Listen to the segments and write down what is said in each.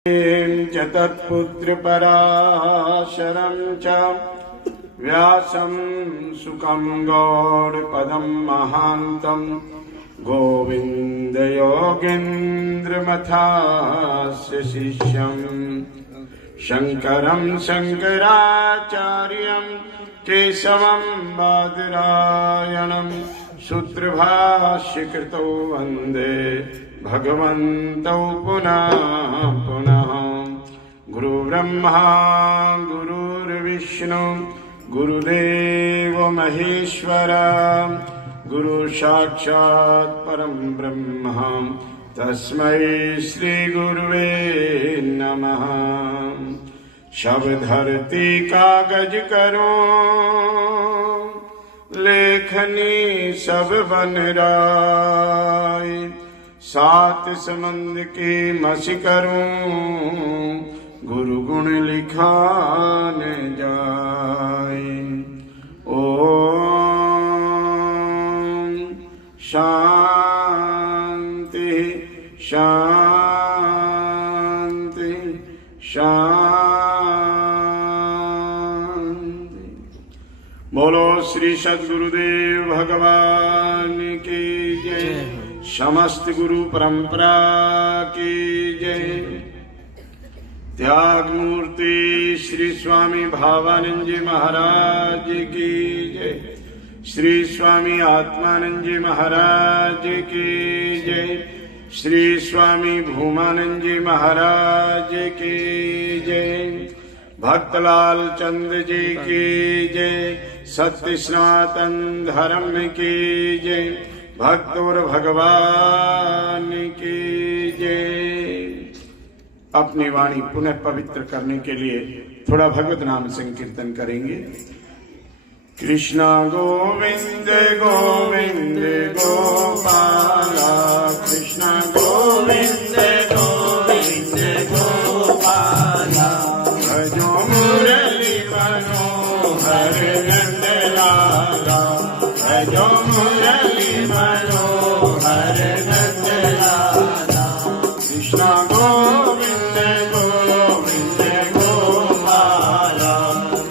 च तत्पुत्रपराशरं च व्यासं सुखं गौडपदं महान्तं गोविन्दयोगीन्द्रमथास्य शिष्यं शङ्करं शङ्कराचार्यं केशवं बादरायणं सूत्रभाष्यकृतौ वन्दे भगवन्तौ पुनः पुनः। गुरुर्ब्रह्मा गुरुर्विष्णु गुरुदेव महेश्वर गुरुसाक्षात् परं ब्रह्म तस्मै श्री गुरुवे नमः। शब धरती कागज करो लेखनी सब बन राय, सात समंद की मसी करूं गुरु गुण लिखान जाए। ओम शांति शांति शांति। बोलो श्री सद्गुरुदेव भगवान की जय। समस्त गुरु परंपरा की जय। त्याग मूर्ति श्री स्वामी भावानंद जी महाराज की जय। श्री स्वामी आत्मानंद जी महाराज की जय। श्री स्वामी भूमानंद जी महाराज की जय। भक्तलाल चंद जी की जय। सत्य सनातन धर्म की जय। भक्त और भगवान की जय। अपनी वाणी पुनः पवित्र करने के लिए थोड़ा भगवत नाम संकीर्तन करेंगे। कृष्णा गोविंद गोविंद गोपाला, कृष्णा गोविंद गोविंद गोपाला, भजो मुरली मनोहर नंद लाला, भजो मुरली मनोहर नंद लाला। कृष्णा गोविंद गोविंद गोपाला,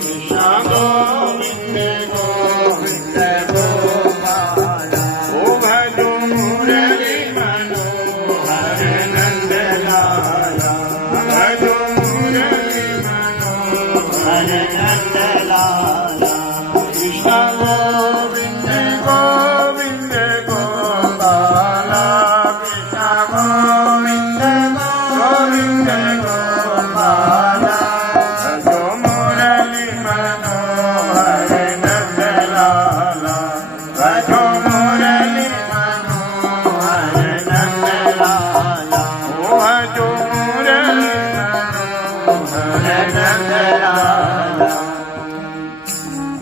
कृष्णा गोविंद गोविंद गोपाला, ओ भजो मुरली मनोहर नंद लाला, भजो मुरली मनोहर नंद लाला। कृष्णा गोविंद गोविंद गोपाला, कृष्णा गोविंद गोविंद गोपाला, भजो मुरली मनोहर नंद लाला, भजो मुरली मनोहर नंद लाला, ओ भजो मुरली मनोहर नंद लाला।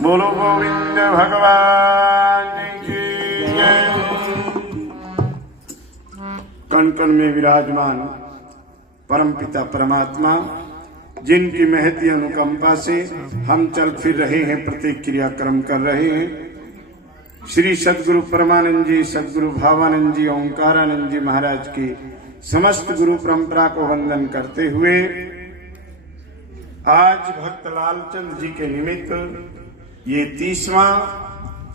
बोलो गोविंद भगवान की जय। कण कण में विराजमान परम पिता परमात्मा, जिनकी महती अनुकंपा से हम चल फिर रहे हैं, प्रत्येक क्रियाक्रम कर रहे हैं। श्री सद्गुरु परमानंद जी, सद्गुरु भावानंद जी, ओंकारानंद जी महाराज की समस्त गुरु परंपरा को वंदन करते हुए आज भक्त लालचंद जी के निमित्त ये 30वां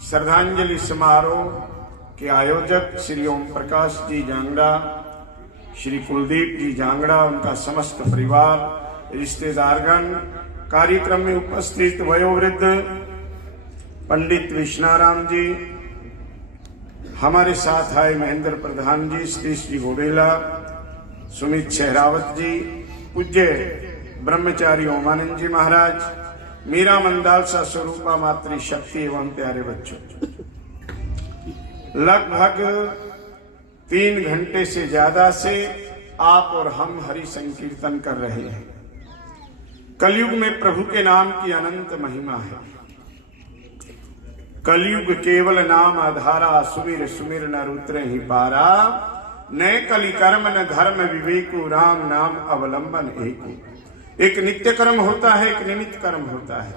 श्रद्धांजलि समारोह के आयोजक श्री ओम प्रकाश जी जांगड़ा, श्री कुलदीप जी जांगड़ा, उनका समस्त परिवार, रिश्तेदारगण, कार्यक्रम में उपस्थित वयोवृद्ध पंडित विष्णाराम जी, हमारे साथ आए महेंद्र प्रधान जी, श्री गोडेला, सुमित शेहरावत जी, पूज्य ब्रह्मचारी ओमानंद जी महाराज, मीरा मंदालसा स्वरूपा मातृ शक्ति एवं प्यारे बच्चों, लगभग 3 घंटे से ज्यादा से आप और हम हरि संकीर्तन कर रहे हैं। कलयुग में प्रभु के नाम की अनंत महिमा है। कलयुग केवल नाम आधारा, सुमिर सुमिर न रुद्र ही पारा, नए कलि कर्म न धर्म विवेकु, राम नाम अवलंबन एकु। एक नित्य कर्म होता है, एक निमित्त कर्म होता है।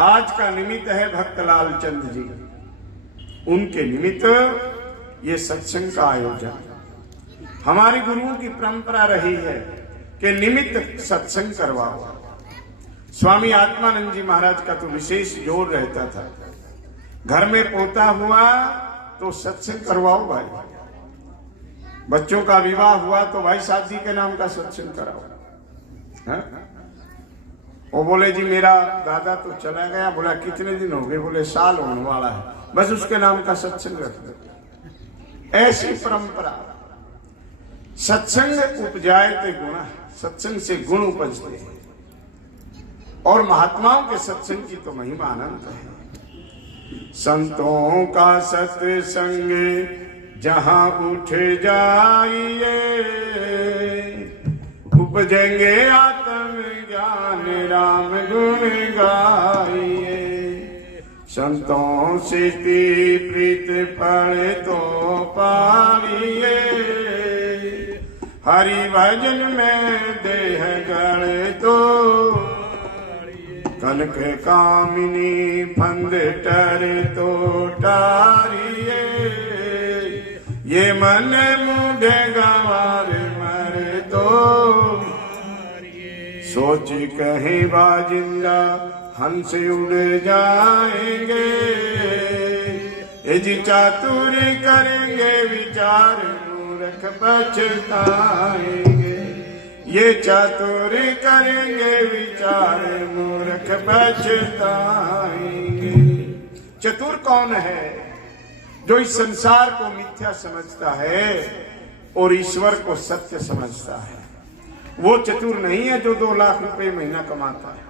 आज का निमित्त है भक्त लालचंद जी, उनके निमित्त ये सत्संग का आयोजन। हमारे गुरुओं की परंपरा रही है कि निमित्त सत्संग करवाओ। स्वामी आत्मानंद जी महाराज का तो विशेष जोर रहता था, घर में पोता हुआ तो सत्संग करवाओ भाई, बच्चों का विवाह हुआ तो भाई शादी के नाम का सत्संग कराओ। है? वो बोले जी मेरा दादा तो चला गया, बोला कितने दिन हो गए, बोले साल होने वाला है, बस उसके नाम का सत्संग रख दो। ऐसी परंपरा। सत्संग उपजाए ते गुण, सत्संग से गुण उपजते हैं और महात्माओं के सत्संग की तो महिमा अनंत है। संतों का सत्संग जहां उठ जाइए, उपजेंगे आत्म ज्ञान राम गुण गाइए। संतों से प्रीत पड़े तो पाइए, हरि भजन में देह गढ़ तो कनक कामिनी फंद टर तो टारिए। ये मन मुझे गंवार मर तो सोच कहीं बाजिंदा हंस उड़ जाएंगे। जी चातुर करेंगे विचार मूर्ख पछताएंगे। ये चातुर करेंगे विचार मूर्ख पछताएंगे। चतुर कौन है? जो इस संसार को मिथ्या समझता है और ईश्वर को सत्य समझता है। वो चतुर नहीं है जो 2 लाख रुपए महीना कमाता है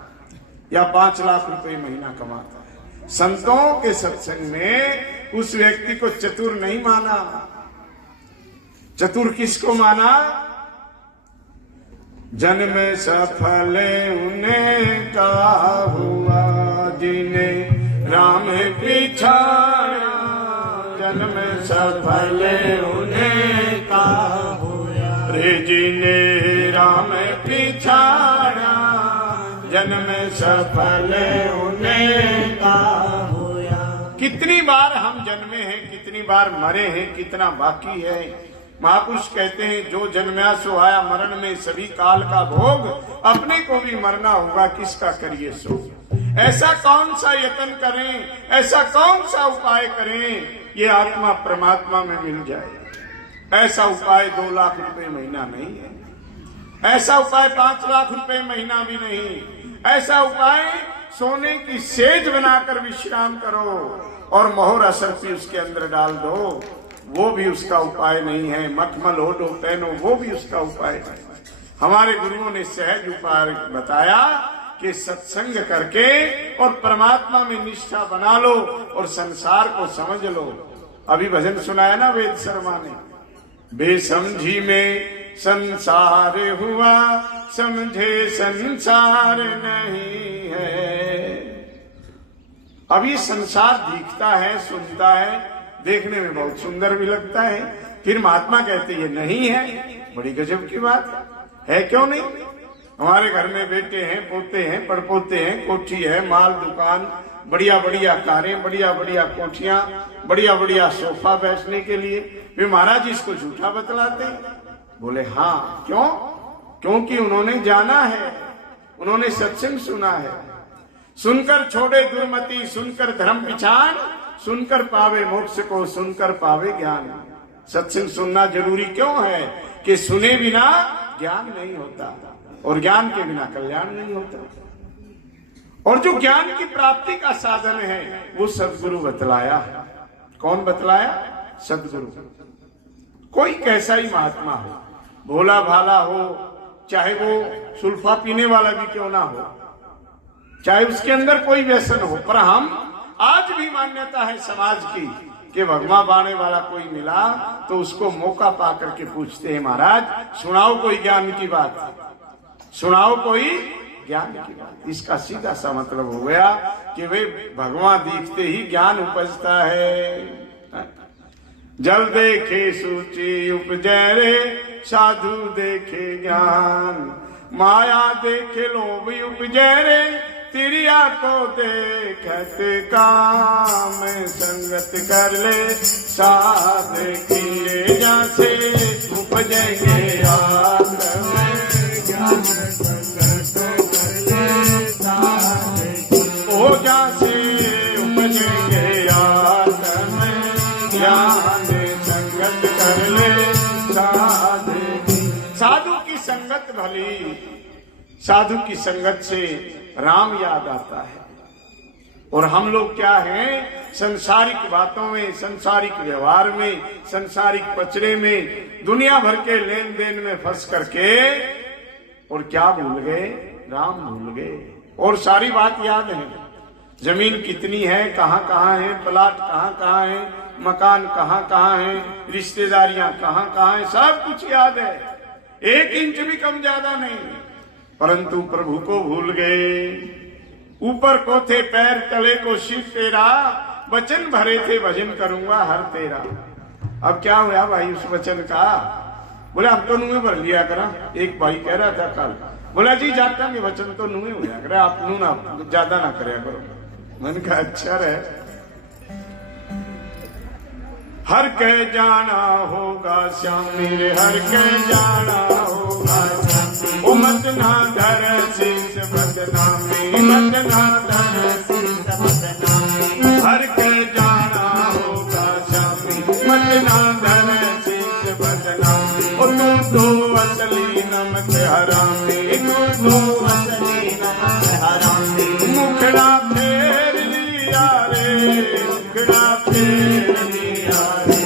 या 5 लाख रुपए महीना कमाता है। संतों के सत्संग में उस व्यक्ति को चतुर नहीं माना। चतुर किसको माना? जन्म सफल उन्हें का हुआ, जिन्हें राम पिछाड़ा। जन्म सफल उन्हें का हुआ, रे जिन्हें राम पिछाड़ा। जन्म सफल उन्हें का हुआ। कितनी बार हम जन्मे हैं, कितनी बार मरे हैं, कितना बाकी है। महापुरुष कहते हैं जो जन्मा सो आया, मरण में सभी काल का भोग। अपने को भी मरना होगा, किसका करिए सो। ऐसा कौन सा यत्न करें, ऐसा कौन सा उपाय करें ये आत्मा परमात्मा में मिल जाए। ऐसा उपाय 2 लाख रुपए महीना नहीं है, ऐसा उपाय 5 लाख रुपए महीना भी नहीं। ऐसा उपाय सोने की सेज बनाकर विश्राम करो और मोहर असरफी उसके अंदर डाल दो, वो भी उसका उपाय नहीं है। मखमल हो दो पहनो, वो भी उसका उपाय नहीं। हमारे गुरुओं ने सहज उपाय बताया कि सत्संग करके और परमात्मा में निष्ठा बना लो और संसार को समझ लो। अभी भजन सुनाया ना वेद शर्मा ने, बेसमझी में संसार हुआ, समझे संसार नहीं है। अभी संसार दिखता है, सुनता है, देखने में बहुत सुंदर भी लगता है, फिर महात्मा कहते ये नहीं है। बड़ी गजब की बात है, क्यों नहीं? हमारे घर में बेटे हैं, पोते हैं, पड़पोते हैं, कोठी है, माल दुकान, बढ़िया बढ़िया कारें, बढ़िया बढ़िया कोठियां, बढ़िया बढ़िया सोफा बैठने के लिए। वे महाराज इसको झूठा बतलाते। बोले हाँ, क्यों? क्योंकि उन्होंने जाना है, उन्होंने सत्संग सुना है। सुनकर छोड़े दुर्मति, सुनकर धर्म पिछान, सुनकर पावे मोक्ष को, सुनकर पावे ज्ञान। सत्संग सुनना जरूरी क्यों है? कि सुने बिना ज्ञान नहीं होता और ज्ञान के बिना कल्याण नहीं होता। और जो ज्ञान की प्राप्ति का साधन है वो सदगुरु बतलाया। कौन बतलाया? सदगुरु। कोई कैसा ही महात्मा हो, भोला भाला हो, चाहे वो सुल्फा पीने वाला भी क्यों ना हो, चाहे उसके अंदर कोई व्यसन हो, पर हम आज भी मान्यता है समाज की कि भगवा बाणे वाला कोई मिला तो उसको मौका पा करके पूछते हैं, महाराज सुनाओ कोई ज्ञान की बात, सुनाओ कोई ज्ञान की बात। इसका सीधा सा मतलब हो गया कि वे भगवान दिखते ही ज्ञान उपजता है। जल देखे सूची उपजै रे, साधु देखे ज्ञान। माया देखे लोभ उपजै रे, तिरिया को देखत काम। संगत कर ले साध कीरे, जैसे उपजेंगे आत्म ज्ञान। ओजा से उपजेंगे आत्म ज्ञान संगत कर ले साधु। साधु की संगत भली, साधु की संगत से राम याद आता है। और हम लोग क्या हैं, संसारिक बातों में, संसारिक व्यवहार में, संसारिक पचड़े में, दुनिया भर के लेन देन में फंस करके और क्या भूल गए, राम भूल गए। और सारी बात याद है, जमीन कितनी है, कहाँ कहाँ है, प्लाट कहाँ कहाँ है, मकान कहाँ कहाँ है, रिश्तेदारियां कहाँ कहाँ है, सब कुछ याद है, 1 इंच भी कम ज्यादा नहीं। परंतु प्रभु को भूल गए। ऊपर को थे पैर, तले को शिव तेरा, वचन भरे थे भजन करूंगा हर तेरा। अब क्या हुआ भाई उस वचन का? बोले हम तो नुए भर लिया करा। एक भाई कह रहा था कल, बोला जी जाता नहीं वचन तो नुए हुआ करे, आप नू ना ज्यादा ना करे करो। मैंने कहा अच्छा रहे। हर कह जाना होगा श्याम मेरे, हर कह जाना होगा श्याम। ओ मत ना धर शीश बदनामी, मत ना धर शीश बदनामी। हर कह जाना होगा श्यामी, मत ना धर शीश बदनामी। ओ तू तो असली नमक हरामी, तू तो असली नमक हरामी। मुखड़ा फेर लिया रे, मुखड़ा फेर लिया रे।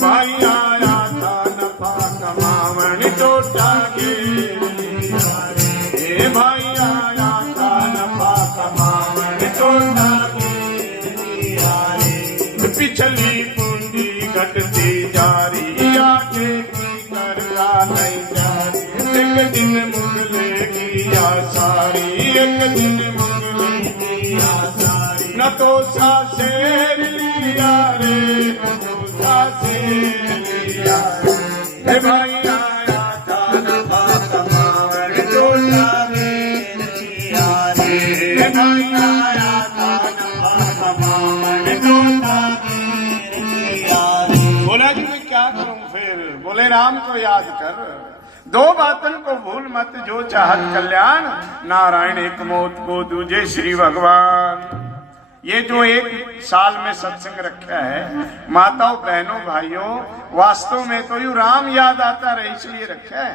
भाई आया था नफा कमावन, टोटा घेर लिया रे। भाई आया था नफा कमावन, टोटा घेर लिया रे। पिछली पूंजी घटती जा रही, आगे की करता नहीं जा रही। एक दिन मुगलेगी आसारी, एक दिन मुगलेगी आसारी। न तो सा शेर लिया रे, न तो सा शेर लिया रे। भाई आया था नफा कमावन, टोटा घेर लिया रे। भाई आया था नफा कमावन, टोटा घेर लिया रे। बोला जी मैं क्या करूं फिर? बोले राम को याद कर, 2 बातन को भूल मत, जो चाहत कल्याण। नारायण एक मौत को दूजे श्री भगवान। ये जो 1 साल में सत्संग रखा है, माताओं बहनों भाइयों, वास्तव में तो यू राम याद आता रहे इसलिए रखा है।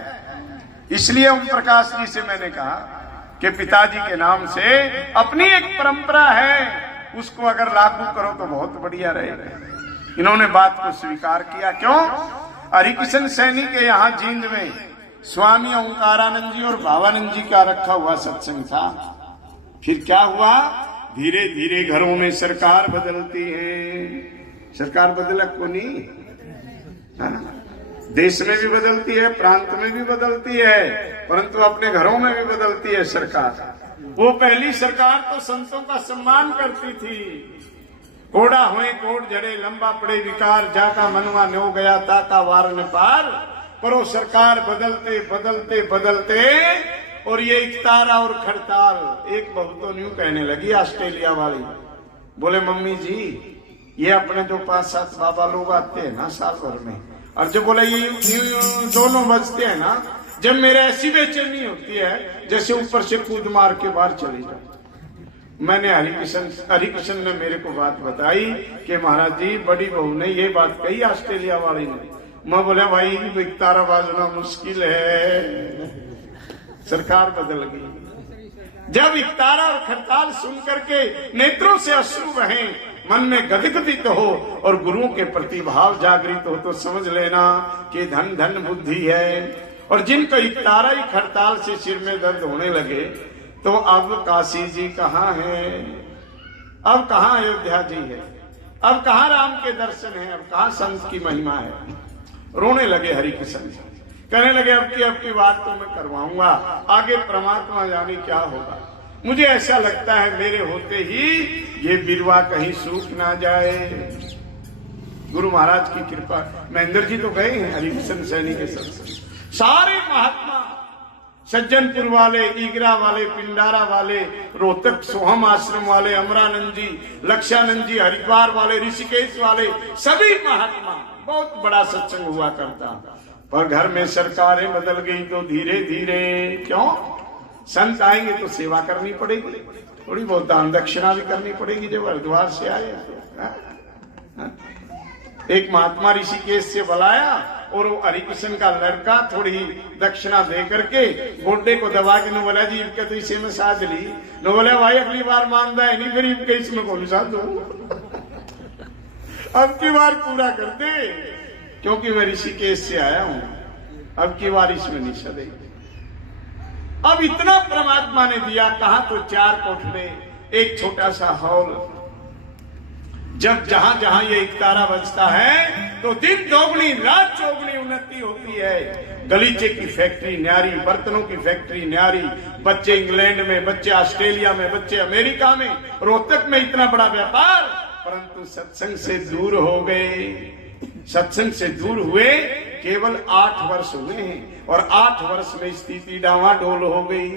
इसलिए ओम प्रकाश जी से मैंने कहा कि पिताजी के नाम से अपनी एक परंपरा है, उसको अगर लागू करो तो बहुत बढ़िया रहेगा। इन्होंने बात को स्वीकार किया। क्यों? हरिकिशन सैनी के यहाँ जींद में स्वामी ओंकारानंद जी और भावानंद जी का रखा हुआ सत्संग था। फिर क्या हुआ, धीरे धीरे घरों में सरकार बदलती है। सरकार बदला को नहीं, देश में भी बदलती है, प्रांत में भी बदलती है, परंतु अपने घरों में भी बदलती है सरकार। वो पहली सरकार तो संतों का सम्मान करती थी। कोड़ा हुए कोट जड़े, लंबा पड़े विकार, जाका मनवा न्यो गया ताका वार ने पार। पर वो सरकार बदलते बदलते बदलते, और ये इकतारा और खड़ताल। एक बहू तो न्यू कहने लगी ऑस्ट्रेलिया वाली, बोले मम्मी जी ये अपने जो 5-7 बाबा लोग आते हैं ना साल भर में, और जो बोले ये दोनों बजते हैं ना, जब मेरे ऐसी बेचैनी होती है जैसे ऊपर से कूद मार के बाहर चली जाए। मैंने हरिकिशन ने मेरे को बात बताई कि महाराज जी बड़ी बहू ने ये बात कही ऑस्ट्रेलिया वाली ने। मैं बोला भाई इकतारा बाजना मुश्किल है, सरकार बदल गई। जब इकतारा और खड़ताल सुन करके नेत्रों से अश्रु बहे, मन में गदगदित हो और गुरुओं के प्रति भाव जागृत हो, तो समझ लेना कि धन धन बुद्धि है। और जिनको इकतारा ही खड़ताल से सिर में दर्द होने लगे, तो अब काशी जी कहाँ है, अब कहाँ अयोध्या जी है, अब कहाँ राम के दर्शन है, अब कहाँ संत की महिमा है। रोने लगे हरिकिशन, कहने लगे अब की बात तो मैं करवाऊंगा, आगे परमात्मा जाने क्या होगा। मुझे ऐसा लगता है मेरे होते ही ये बिरवा कहीं सूख ना जाए। गुरु महाराज की कृपा। महेंद्र जी तो गए हैं हरिकिशन सैनी के सत्संग। सारे महात्मा, सज्जनपुर वाले, ईगरा वाले, पिंडारा वाले, रोहतक सोहम आश्रम वाले, अमरानंद जी, लक्षानंद जी, हरिद्वार वाले, ऋषिकेश वाले, सभी महात्मा, बहुत बड़ा सत्संग हुआ करता। पर घर में सरकारें बदल गई तो धीरे धीरे क्यों संत आएंगे तो सेवा करनी पड़ेगी, थोड़ी बहुत दान दक्षिणा भी करनी पड़ेगी जब हरिद्वार से आए तो। एक महात्मा ऋषिकेश से बुलाया और वो हरिकृष्ण का लड़का थोड़ी दक्षिणा दे करके गोड्डे को दबा के बोला जी इनके तो इसे में साध ली, नो बोला भाई अगली बार मानता है नहीं फिर इनके इसमें कौन सा दो, अब की बार पूरा कर दे क्योंकि मैं ऋषिकेश से आया हूं, अब की बार इसमें नहीं सदेगी। अब इतना परमात्मा ने दिया, कहा तो 4 कोठरे, एक छोटा सा हॉल। जब जहां जहां ये इकतारा बजता है तो दिन दोगुनी रात चौगुनी उन्नति होती है। गलीचे की फैक्ट्री न्यारी, बर्तनों की फैक्ट्री न्यारी, बच्चे इंग्लैंड में, बच्चे ऑस्ट्रेलिया में, बच्चे अमेरिका में, रोहतक में इतना बड़ा व्यापार, परंतु सत्संग से दूर हो गए। सत्संग से दूर हुए केवल 8 वर्ष हुए हैं और 8 वर्ष में स्थिति डावाडोल हो गई।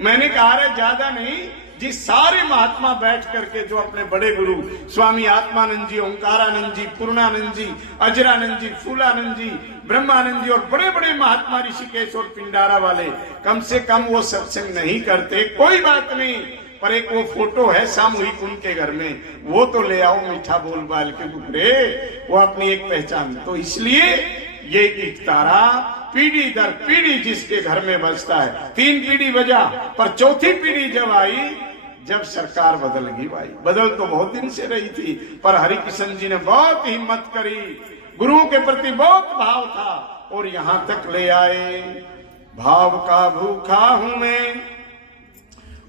मैंने कहा रे ज्यादा नहीं, जिस सारे महात्मा बैठ करके जो अपने बड़े गुरु स्वामी आत्मानंद जी, ओंकारानंद जी, पूर्णानंद जी, अजरानंद जी, फूलानंद जी, ब्रह्मानंद जी और बड़े बड़े महात्मा ऋषिकेश और पिंडारा वाले, कम से कम वो सत्संग नहीं करते, कोई बात नहीं, पर एक वो फोटो है सामूहिक उनके घर में, वो तो ले आओ मीठा बोल बाल के बुकरे, वो अपनी एक पहचान। तो इसलिए ये इकतारा पीढ़ी दर पीढ़ी जिसके घर में बजता है, 3 पीढ़ी बजा, पर 4थी पीढ़ी जब आई, जब सरकार बदल गई भाई, बदल तो बहुत दिन से रही थी, पर हरिकृष्ण जी ने बहुत हिम्मत करी, गुरुओं के प्रति बहुत भाव था और यहां तक ले आए। भाव का भूखा हूं मैं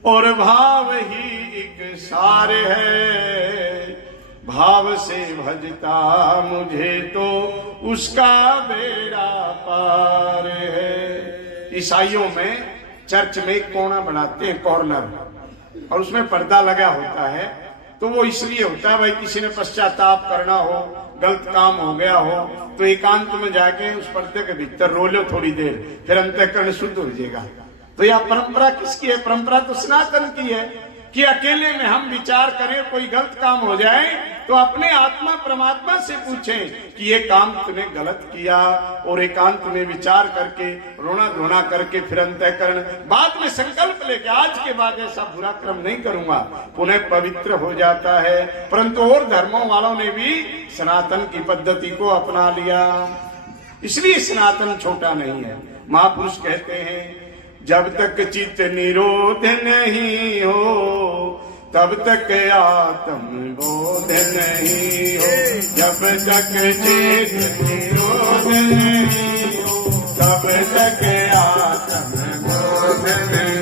और भाव ही एक सार है, भाव से भजता मुझे तो उसका बेड़ा पार है। ईसाइयों में चर्च में एक कोना बनाते हैं, कॉर्नर, और उसमें पर्दा लगा होता है, तो वो इसलिए होता है भाई किसी ने पश्चाताप करना हो, गलत काम हो गया हो तो एकांत में जाके उस पर्दे के भीतर रो लो थोड़ी देर, फिर अंतःकरण शुद्ध हो जाएगा। तो यह परंपरा किसकी है? परंपरा तो सनातन की है कि अकेले में हम विचार करें, कोई गलत काम हो जाए तो अपने आत्मा परमात्मा से पूछें कि ये काम तूने गलत किया, और एकांत में विचार करके रोना धोना करके फिर अंतःकरण बाद में संकल्प लेके आज के बाद ऐसा बुरा क्रम नहीं करूंगा, पुनः पवित्र हो जाता है। परंतु और धर्मों वालों ने भी सनातन की पद्धति को अपना लिया, इसलिए सनातन छोटा नहीं है। महापुरुष कहते हैं जब तक चित्त निरोध नहीं हो तब तक आत्म बोध नहीं हो, जब तक चित्त निरोध नहीं हो तब तक आत्म बोध नहीं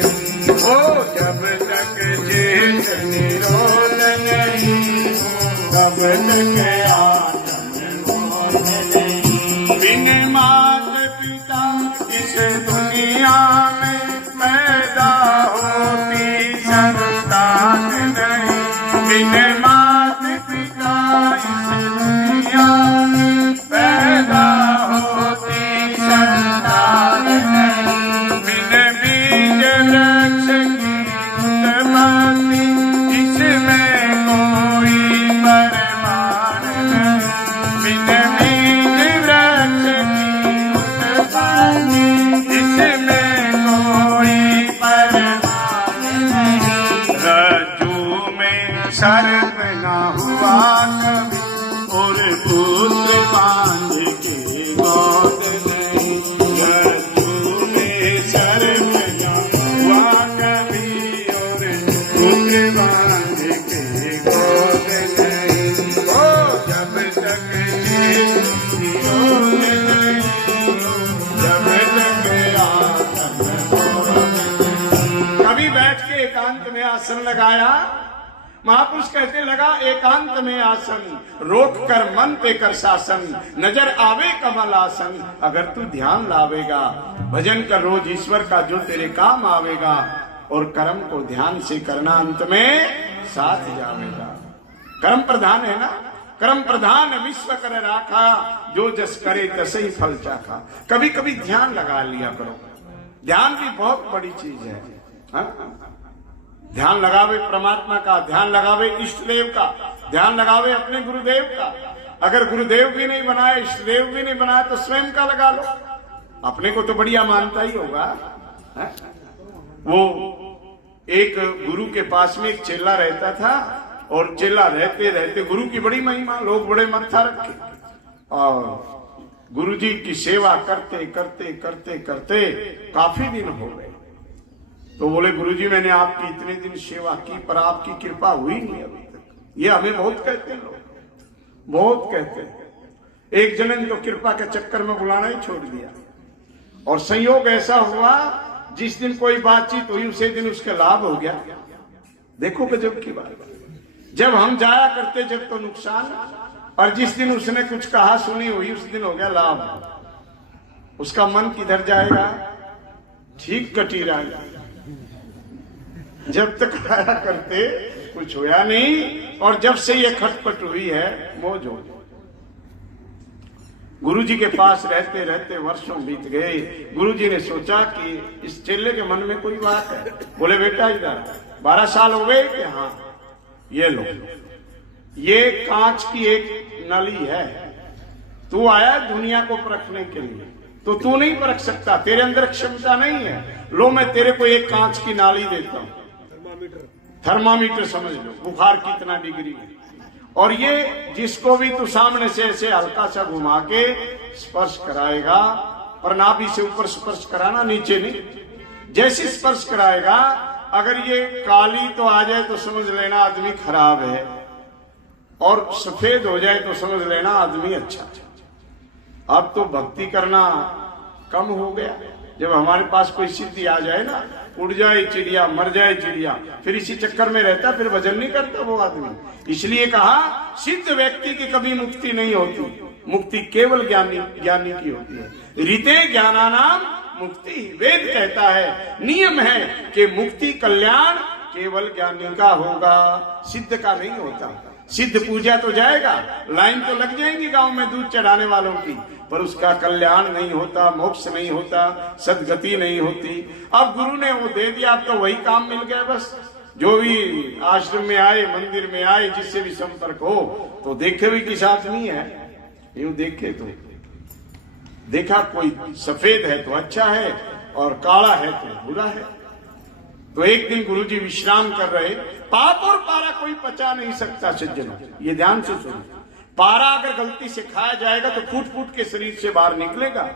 हो, जब तक चित्त निरोध नहीं हो तब तक आत्म बोध नहीं। बिन मात पिता इस दुनिया में पैदा होती संतान नहीं, बिन मात पिता इस दुनिया में पैदा होती संतान नहीं, बिन बीज वृक्ष की उत्पत्ति इसमें कोई परमाण नहीं, बिन बीज वृक्ष की उत्पत्ति इसमें सर्प ना हुआ कभी और पुत्र बांध के गोद नहीं, यज्ञ में सर्प ना हुआ कभी और पुत्र बांध के गोद नहीं, ओ जब तक निरोध नहीं, जब तक आत्म। कभी बैठ के एकांत में आसन लगाया, महापुरुष कहते लगा एकांत में आसन, रोक कर मन पे कर शासन, नजर आवे कमल आसन, अगर तू ध्यान लावेगा, भजन कर रोज ईश्वर का जो तेरे काम आवेगा, और कर्म को ध्यान से करना अंत में साथ जावेगा। कर्म प्रधान है ना, कर्म प्रधान विश्व कर राखा, जो जस करे तसई फल चाखा। कभी कभी ध्यान लगा लिया करो, ध्यान भी बहुत बड़ी चीज है। हाँ? ध्यान लगावे परमात्मा का, ध्यान लगावे इष्ट देव का, ध्यान लगावे अपने गुरुदेव का, अगर गुरुदेव भी नहीं बनाए, इष्टदेव भी नहीं बनाए, तो स्वयं का लगा लो। अपने को तो बढ़िया मानता ही होगा। है? वो एक गुरु के पास में एक चेला रहता था, और चेला रहते रहते गुरु की बड़ी महिमा, लोग बड़े मत्था रखे, और गुरु जी की सेवा करते करते करते करते काफी दिन हो गए। तो बोले, गुरु जी मैंने आपकी इतने दिन सेवा की, पर आपकी कृपा हुई नहीं अभी तक। ये हमें बहुत कहते हैं लोग, बहुत कहते हैं। एक जन ने तो कृपा के चक्कर में बुलाना ही छोड़ दिया, और संयोग ऐसा हुआ जिस दिन कोई बातचीत हुई उसी दिन उसका लाभ हो गया। देखो गजब की बात, जब हम जाया करते जब तो नुकसान, और जिस दिन उसने कुछ कहा सुनी हुई उस दिन हो गया लाभ। उसका मन किधर जाएगा? ठीक कटी रहेगा। जब तक आया करते कुछ होया नहीं, और जब से ये खटपट हुई है मौज हो। गुरु जी के पास रहते रहते वर्षों बीत गए। गुरु जी ने सोचा कि इस चेले के मन में कोई बात है। बोले, बेटा इधर 12 साल हो गए कि? हाँ। ये लो, ये कांच की एक नली है, तू आया दुनिया को परखने के लिए, तो तू नहीं परख सकता, तेरे अंदर क्षमता नहीं है। लो मैं तेरे को एक कांच की नाली देता हूं, थर्मामीटर समझ लो, बुखार कितना डिग्री है। और ये जिसको भी तू सामने से ऐसे हल्का सा घुमा के स्पर्श कराएगा, पर नाभि से ऊपर स्पर्श कराना, नीचे नहीं। जैसे स्पर्श कराएगा, अगर ये काली तो आ जाए तो समझ लेना आदमी खराब है, और सफेद हो जाए तो समझ लेना आदमी अच्छा है। अब तो भक्ति करना कम हो गया। जब हमारे पास कोई सिद्धि आ जाए ना, उड़ जाए चिड़िया, मर जाए चिड़िया, फिर इसी चक्कर में रहता, फिर भजन नहीं करता वो आदमी। इसलिए कहा, सिद्ध व्यक्ति की कभी मुक्ति नहीं होती, मुक्ति केवल ज्ञानी की होती है। रीते ज्ञानानाम मुक्ति, वेद कहता है, नियम है कि मुक्ति कल्याण केवल ज्ञानी का होगा, सिद्ध का नहीं होता। सिद्ध पूजा तो जाएगा, लाइन तो लग जाएंगी गांव में दूध चढ़ाने वालों की, पर उसका कल्याण नहीं होता, मोक्ष नहीं होता, सदगति नहीं होती। अब गुरु ने वो दे दिया, अब तो वही काम मिल गया बस। जो भी आश्रम में आए, मंदिर में आए, जिससे भी संपर्क हो, तो देखे भी किस आदमी है, यूं देखे तो देखा कोई सफेद है तो अच्छा है, और काला है तो बुरा है। तो एक दिन गुरुजी विश्राम कर रहे, पाप और पारा कोई पचा नहीं सकता सज्जनों, ये ध्यान से सुनो। पारा अगर गलती से खाया जाएगा तो फूट फूट के शरीर से बाहर निकलेगा।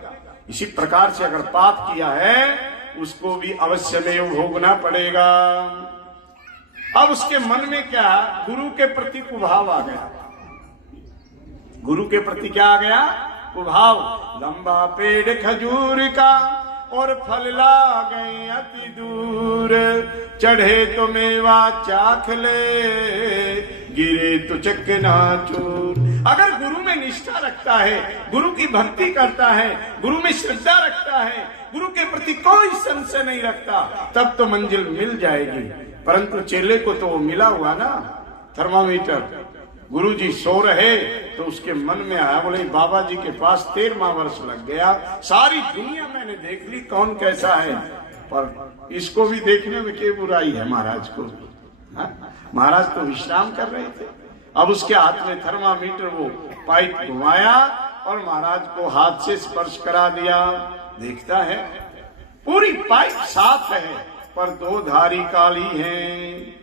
इसी प्रकार से अगर पाप किया है उसको भी अवश्य में भोगना पड़ेगा। अब उसके मन में क्या, गुरु के प्रति कुभाव आ गया। गुरु के प्रति क्या आ गया? कुभाव। लंबा पेड़ खजूर का और फल ला गए अति दूर, चढ़े तो मेवा चाख ले, गिरे तो चकनाचूर। अगर गुरु में निष्ठा रखता है, गुरु की भक्ति करता है, गुरु में श्रद्धा रखता है, गुरु के प्रति कोई संशय नहीं रखता, तब तो मंजिल मिल जाएगी। परंतु चेले को तो वो मिला हुआ ना थर्मामीटर। गुरुजी सो रहे तो उसके मन में आया, बोले बाबा जी के पास 13वां वर्ष लग गया, सारी दुनिया मैंने देख ली, कौन कैसा है, पर इसको भी देखने में क्या बुराई है महाराज को। महाराज तो विश्राम कर रहे थे। अब उसके हाथ में थर्मामीटर, वो पाइप घुमाया और महाराज को हाथ से स्पर्श करा दिया। देखता है पूरी पाइप साफ है, पर 2 धारी काली है।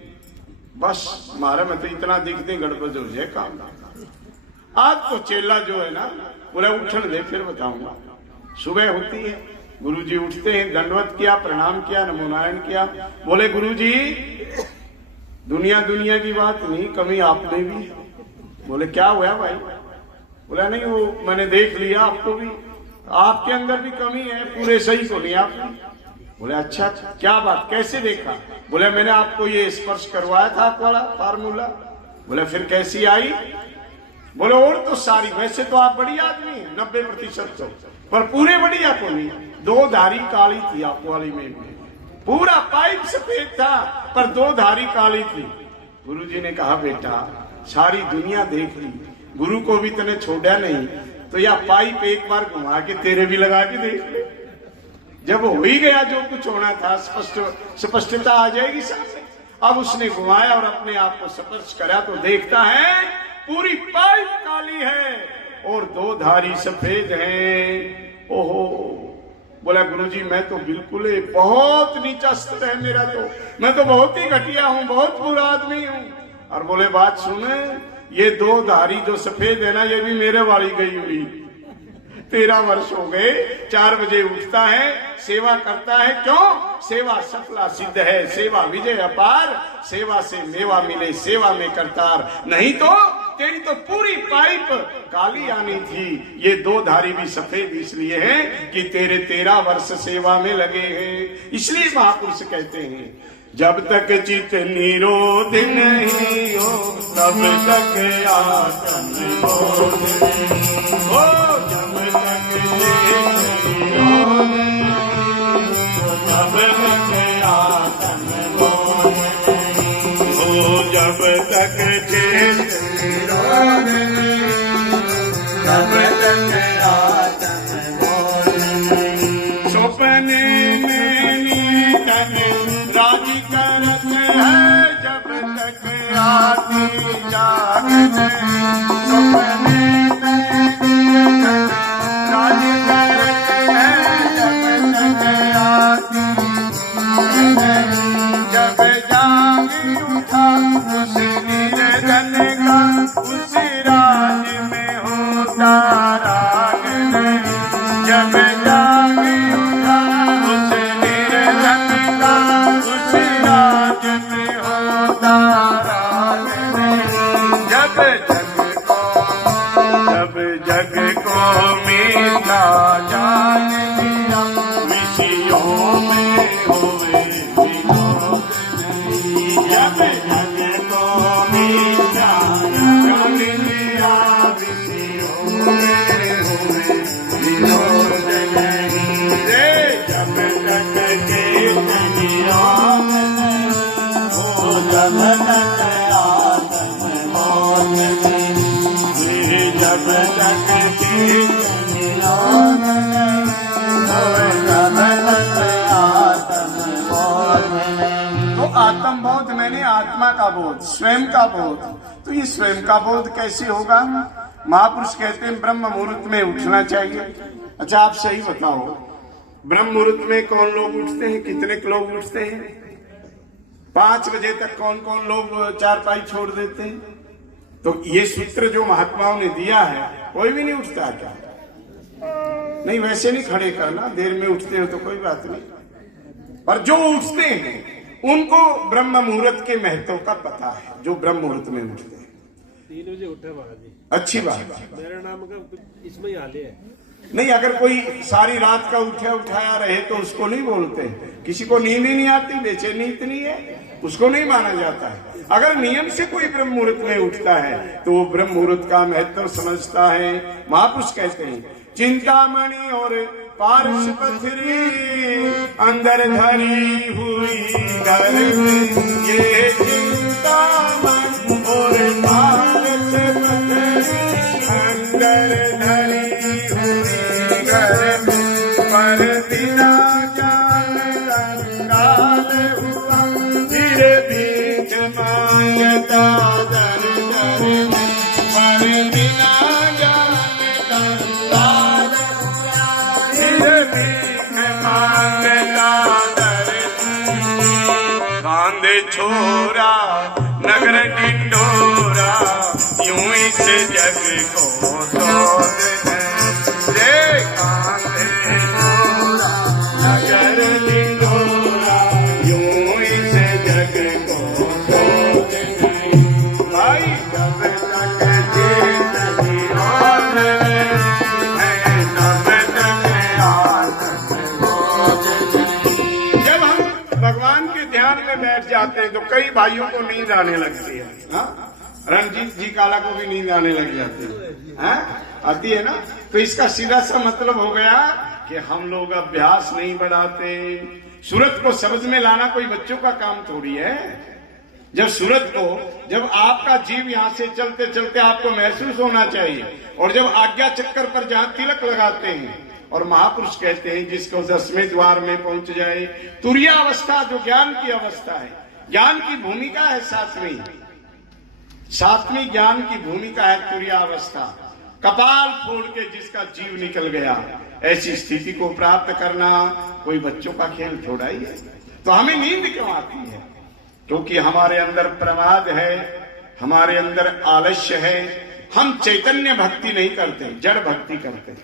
बस मारे में तो इतना दिखते गड़बड़ हो जाए काम। आज तो चेला जो है ना, पूरा उठन दे, फिर बताऊंगा। सुबह होती है, गुरुजी उठते हैं, दंडवत किया, प्रणाम किया, नमो नारायण किया। बोले गुरुजी दुनिया की बात नहीं, कमी आप में भी है। बोले क्या हुआ भाई? बोला नहीं, वो मैंने देख लिया, आपको भी, आपके अंदर भी कमी है, पूरे सही तो नहीं आप। बोले अच्छा, क्या बात, कैसे देखा? बोले मैंने आपको ये स्पर्श करवाया था, आप वाला फार्मूला। बोले फिर कैसी आई? बोले और तो सारी, वैसे तो आप बड़ी आदमी है 90% तो, पर पूरे बढ़िया को नहीं। 2 धारी काली थी आप वाली में, पूरा पाइप सफेद था पर 2 धारी काली थी। गुरुजी ने कहा बेटा सारी दुनिया देख ली, गुरु को भी तने छोड़ा नहीं, तो यह पाइप एक बार घुमा के तेरे भी लगा के देख ले। जब हो ही गया जो कुछ होना था, स्पष्टता आ जाएगी सामने। अब उसने घुमाया और अपने आप को स्पर्श करा तो देखता है पूरी पाइप काली है और दो धारी सफेद हैं। ओहो, बोला गुरुजी मैं तो बिल्कुल बहुत नीचा स्तर है मेरा, तो मैं तो बहुत ही घटिया हूँ, बहुत बुरा आदमी हूँ। और बोले बात सुने, ये दो धारी जो सफेद है ना, ये भी मेरे वाली गई हुई। 13 वर्ष हो गए, 4 बजे उठता है, सेवा करता है। क्यों? सेवा सफला सिद्ध है, सेवा विजय अपार, सेवा से मेवा मिले, सेवा में करतार। नहीं तो तेरी तो पूरी पाइप काली आनी थी। ये दो धारी भी सफेद इसलिए है कि तेरे 13 वर्ष सेवा में लगे हैं। इसलिए महापुरुष कहते हैं जब तक चित निरोध नहीं हो तब तक आत्म बोध नहीं हो। जब तक चित निरोध तब तक आत्म बोध नहीं हो। जब तक चित निरोध तब तक आत्म बोध नहीं। सपने में नीतन राजी करत है जब तक आती जागत। सपने में राजी करत है जब तक आती जागत। जब जागी उठा उस निर्धन का उस राज में होता राग नहीं। जब जागी उठा उस निर्धन का उस राज में होता राग नहीं। जब जग को मीठा जान लिया विषयों में होवे विनोद नहीं। जब जग को मीठा जान लिया विषयों में होवे विनोद नहीं। जब तक के निराम हो जब तक आत्म बोध नहीं। जब तक के निराम हो जब तक आत्म बोध नहीं। तो आत्मबोध मैंने आत्मा का बोध, स्वयं का बोध। तो ये स्वयं का बोध कैसे होगा? महापुरुष कहते हैं ब्रह्म मुहूर्त में उठना चाहिए। अच्छा आप सही बताओ, ब्रह्म मुहूर्त में कौन लोग उठते हैं? कितने लोग उठते हैं? 5 बजे तक कौन कौन लोग चारपाई छोड़ देते हैं? तो ये सूत्र जो महात्माओं ने दिया है, कोई भी नहीं उठता क्या? नहीं, वैसे नहीं खड़े करना, देर में उठते हो तो कोई बात नहीं। पर जो उठते हैं उनको ब्रह्म मुहूर्त के महत्व का पता है, जो ब्रह्म मुहूर्त में उठते हैं। 3 बजे उठे महाराज। अच्छी बात है। मेरा नाम का इसमें ही हाल है। नहीं, अगर कोई सारी रात का उठाया रहे तो उसको नहीं बोलते। किसी को नींद ही नहीं आती, बेचैनी इतनी है, उसको नहीं माना जाता है। अगर नियम से कोई ब्रह्म मुहूर्त में उठता है तो वो ब्रह्म मुहूर्त का महत्व समझता है। महापुरुष कहते हैं चिंतामणि और पारस पथरी अंदर धरी हुई घर में। ये चिंतामणि और पारस पथरी अंदर धरी हुई घर में। पर बिना जान कंगाल हुआ धीरे भीख मांगता दर दर में। पर बिना जान कंगाल हुआ धीरे भीख मांगता दर दर में। कांधे छोरा नगर ढिंढोरा यूं इस जग को सोच है। रे कांधे छोरा नगर ढिंढोरा यूं इस जग को सोच है। भाई जब तक चेत निरोध है तब तक आत्म बोध नहीं। जब हम भगवान के ध्यान में बैठ जाते हैं तो कई भाइयों को नींद आने लगती है। हाँ? रणजीत जी काला को भी नींद आने लग जाती है। हाँ? आती है ना? तो इसका सीधा सा मतलब हो गया कि हम लोग अभ्यास नहीं बढ़ाते। सूरत को समझ में लाना कोई बच्चों का काम थोड़ी है। जब सूरत को, जब आपका जीव यहाँ से चलते चलते आपको महसूस होना चाहिए। और जब आज्ञा चक्कर पर जहाँ तिलक लगाते हैं, और महापुरुष कहते हैं जिसको 10वें द्वार में पहुंच जाए, तुरीया अवस्था जो ज्ञान की अवस्था है, ज्ञान की भूमिका है 7वीं। सातवीं ज्ञान की भूमिका है तुर्यावस्था, कपाल फोड़ के जिसका जीव निकल गया। ऐसी स्थिति को प्राप्त करना कोई बच्चों का खेल थोड़ा ही है। तो हमें नींद क्यों आती है? क्योंकि हमारे अंदर प्रमाद है, हमारे अंदर आलस्य है। हम चैतन्य भक्ति नहीं करते, जड़ भक्ति करते।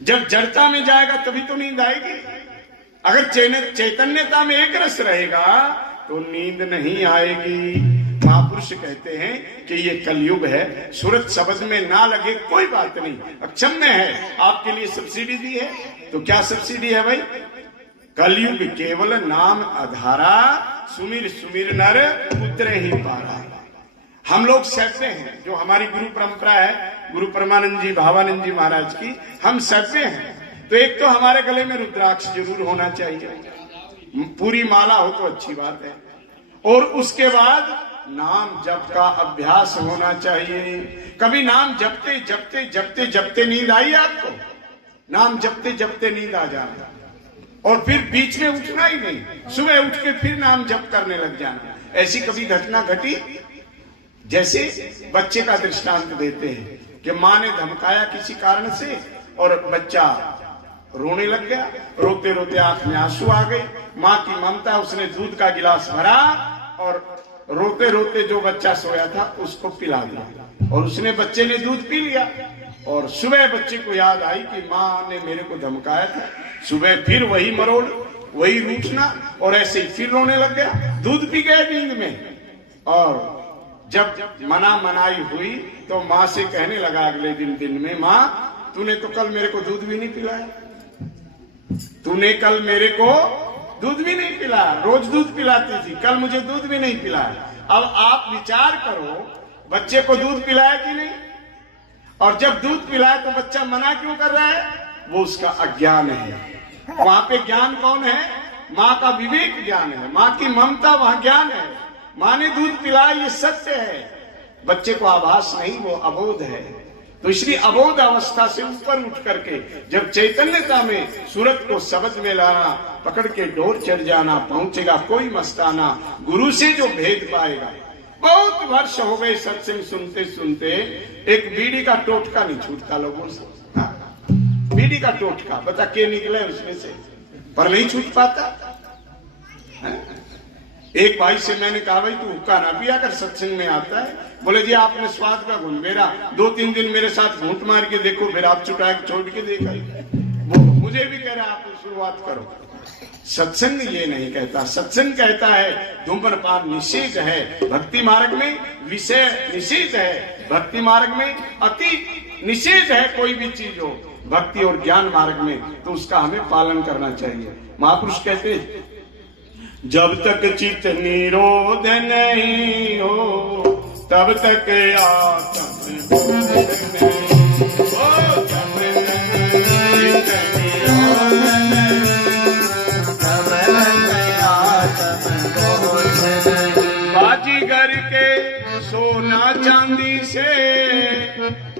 जब जड़ता में जाएगा तभी तो नींद आएगी। अगर चैतन्यता में एक रस रहेगा तो नींद नहीं आएगी। महापुरुष कहते हैं कि ये कलयुग है, सूरत शब्द में ना लगे कोई बात नहीं, अक्षम्य है। आपके लिए सब्सिडी दी है, तो क्या सब्सिडी है भाई? कलयुग केवल नाम आधारा, सुमिर सुमिर नर उतरे ही पारा। हम लोग सभ्य हैं, जो हमारी गुरु परंपरा है, गुरु परमानंद जी, भावानंद जी महाराज की, हम सभ्य हैं। तो एक तो हमारे गले में रुद्राक्ष जरूर होना चाहिए, पूरी माला हो तो अच्छी बात है। और उसके बाद नाम जप का अभ्यास होना चाहिए। कभी नाम जपते जपते जपते जपते नींद आई आपको? नाम जपते जपते नींद आ जाना और फिर बीच में उठना ही नहीं, सुबह उठ के फिर नाम जप करने लग जाना। ऐसी कभी घटना घटी? जैसे बच्चे का दृष्टांत देते हैं कि माँ ने धमकाया किसी कारण से और बच्चा रोने लग गया, रोते रोते आंख में आंसू आ गए। माँ की ममता, उसने दूध का गिलास भरा और रोते रोते जो बच्चा सोया था उसको पिला दिया और उसने, बच्चे ने दूध पी लिया। और सुबह बच्चे को याद आई कि माँ ने मेरे को धमकाया था। सुबह फिर वही मरोड़, वही रूठना और ऐसे ही फिर रोने लग गया। दूध पी गए नींद में। और जब मना मनाई हुई तो माँ से कहने लगा अगले दिन में, माँ तूने तो कल मेरे को दूध भी नहीं पिलाया, तूने कल मेरे को दूध भी नहीं पिलाया। रोज दूध पिलाती थी, कल मुझे दूध भी नहीं पिलाया। अब आप विचार करो, बच्चे को दूध पिलाया कि नहीं? और जब दूध पिलाया तो बच्चा मना क्यों कर रहा है? वो उसका अज्ञान है। वहां पे ज्ञान कौन है? माँ का विवेक ज्ञान है, माँ की ममता वहां ज्ञान है। माँ ने दूध पिलाया, ये सत्य है। बच्चे को आभास नहीं, वो अबोध है। तो इसलिए अबोध अवस्था से ऊपर उठ करके जब चैतन्यता में सूरत को शब्द में लाना, पकड़ के डोर चढ़ जाना, पहुंचेगा कोई मस्ताना। गुरु से जो भेद पाएगा। बहुत वर्ष हो गए सत्संग सुनते सुनते, एक बीड़ी का टोटका नहीं छूटता लोगों से। बीड़ी का टोटका, बता के निकले उसमें से, पर नहीं छूट पाता। एक भाई से मैंने कहा, भाई तू हुक्का ना पिया कर, सत्संग में आता है। बोले जी आपने स्वाद का गुण, मेरा 2-3 दिन मेरे साथ घूंट मार के देखो, फिर आप चुटा के छोड़ के देखा। वो मुझे भी कह रहा है आप शुरुआत करो। सत्संग ये नहीं कहता, सत्संग कहता है धूम्रपान निषेध है, भक्ति मार्ग में विषय निषेध है, भक्ति मार्ग में अति निषेध है। कोई भी चीज हो भक्ति और ज्ञान मार्ग में तो उसका हमें पालन करना चाहिए। महापुरुष कहते हैं जब तक चित्त निरोध नहीं हो तब तक आत्म बोध नहीं हो। जब तक चित्त निरोध नहीं तब तक आत्म बोध नहीं। बाजीगर के सोना चांदी से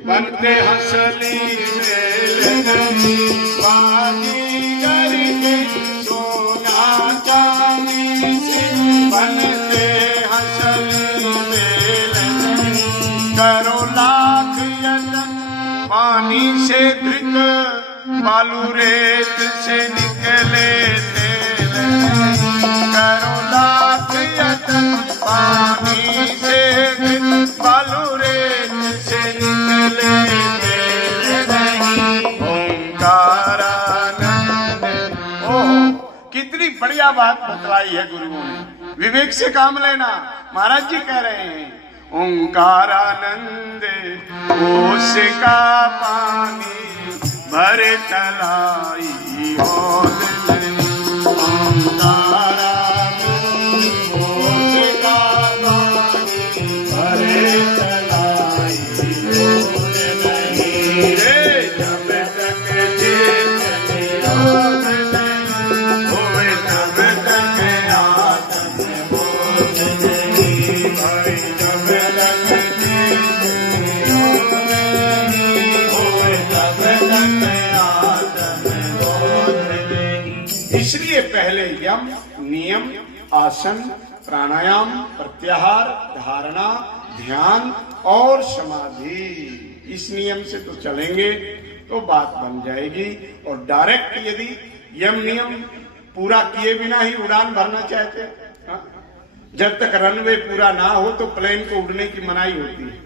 बनते हंसली मेल नहीं। बाजीगर के सोना चांदी से बनते हंसली मेल नहीं। करो लाख यतन पानी से धृत, बालू रेत से निकले तेल नहीं। करो लाख यतन पानी से धृत, बालू रेत से निकले तेल नहीं। ओंकारानंद। ओह कितनी बढ़िया बात बतलाई है गुरुओं ने। विवेक से काम लेना। महाराज जी कह रहे हैं ओंकारानंद ओस का पानी भरे तलाई होद नहीं। ओंकारानंद ओस का पानी भरे तलाई होद नहीं। रे जब तक चेत निरोध नहीं होए तब तक आत्म बोध नहीं। भाई जब तक चेत निरोध नहीं होए तब तक आत्म बोध नहीं। इसलिए पहले यम, नियम, आसन, प्राणायाम, प्रत्याहार, धारणा, ध्यान और समाधि, इस नियम से तो चलेंगे तो बात बन जाएगी। और डायरेक्ट यदि यम नियम पूरा किए बिना ही उड़ान भरना चाहते, हाँ? जब तक रनवे पूरा ना हो तो प्लेन को उड़ने की मनाही होती है।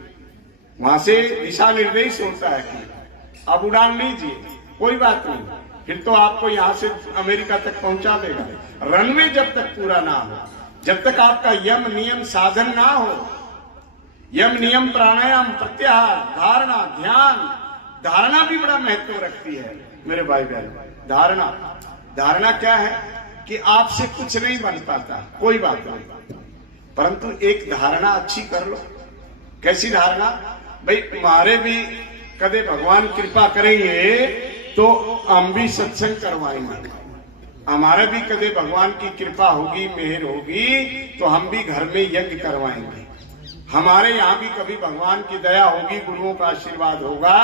वहां से दिशा निर्देश होता है कि अब उड़ान लीजिए, कोई बात नहीं, फिर तो आपको यहां से अमेरिका तक पहुंचा देगा। रनवे जब तक पूरा ना हो, जब तक आपका यम नियम साधन ना हो, यम नियम प्राणायाम प्रत्याहार धारणा ध्यान, धारणा भी बड़ा महत्व रखती है मेरे भाई बहन। धारणा क्या है कि आपसे कुछ नहीं बन पाता, कोई बात नहीं, परंतु एक धारणा अच्छी कर लो। कैसी धारणा? भाई हमारे भी कदे भगवान कृपा करेंगे तो हम भी सत्संग करवाएंगे, हमारे भी कदे भगवान की कृपा होगी, मेहर होगी तो हम भी घर में यज्ञ करवाएंगे, हमारे यहाँ भी कभी भगवान की दया होगी, गुरुओं का आशीर्वाद होगा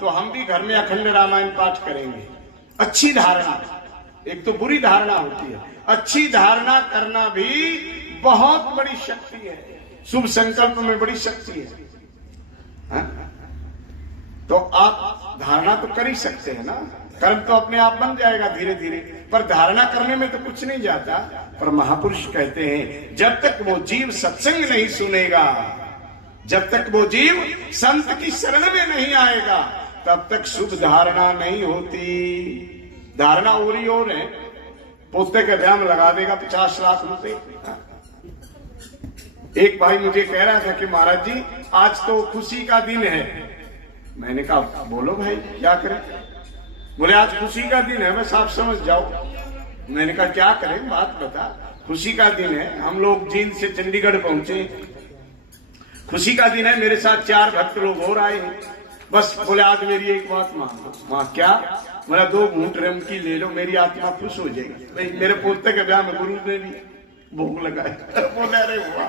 तो हम भी घर में अखंड रामायण पाठ करेंगे। अच्छी धारणा, एक तो बुरी धारणा होती है, अच्छी धारणा करना भी बहुत बड़ी शक्ति है, शुभ संकल्प में बड़ी शक्ति है। हा? तो आप धारणा तो कर ही सकते हैं ना, कर्म तो अपने आप बन जाएगा धीरे धीरे, पर धारणा करने में तो कुछ नहीं जाता। पर महापुरुष कहते हैं जब तक वो जीव सत्संग नहीं सुनेगा, जब तक वो जीव संत की शरण में नहीं आएगा, तब तक शुभ धारणा नहीं होती। धारणा ओरी और है, पोते के ब्याह में लगा देगा 50 लाख रुपए। एक भाई मुझे कह रहा था कि महाराज जी आज तो खुशी का दिन है। मैंने कहा बोलो भाई क्या करें? बोले आज खुशी का दिन है, बस आप समझ जाओ। मैंने कहा क्या करें, बात बता। खुशी का दिन है, हम लोग जींद से चंडीगढ़ पहुंचे, खुशी का दिन है, मेरे साथ 4 भक्त लोग और आए हैं। बस बोले आज मेरी एक बात मान लो। वहां क्या? बोला 2 घूंट रम की ले लो, मेरी आत्मा खुश हो जाएगी। मेरे पोते के ब्याह में गुरु ने भी भोग लगाया। बोले अरे वाह,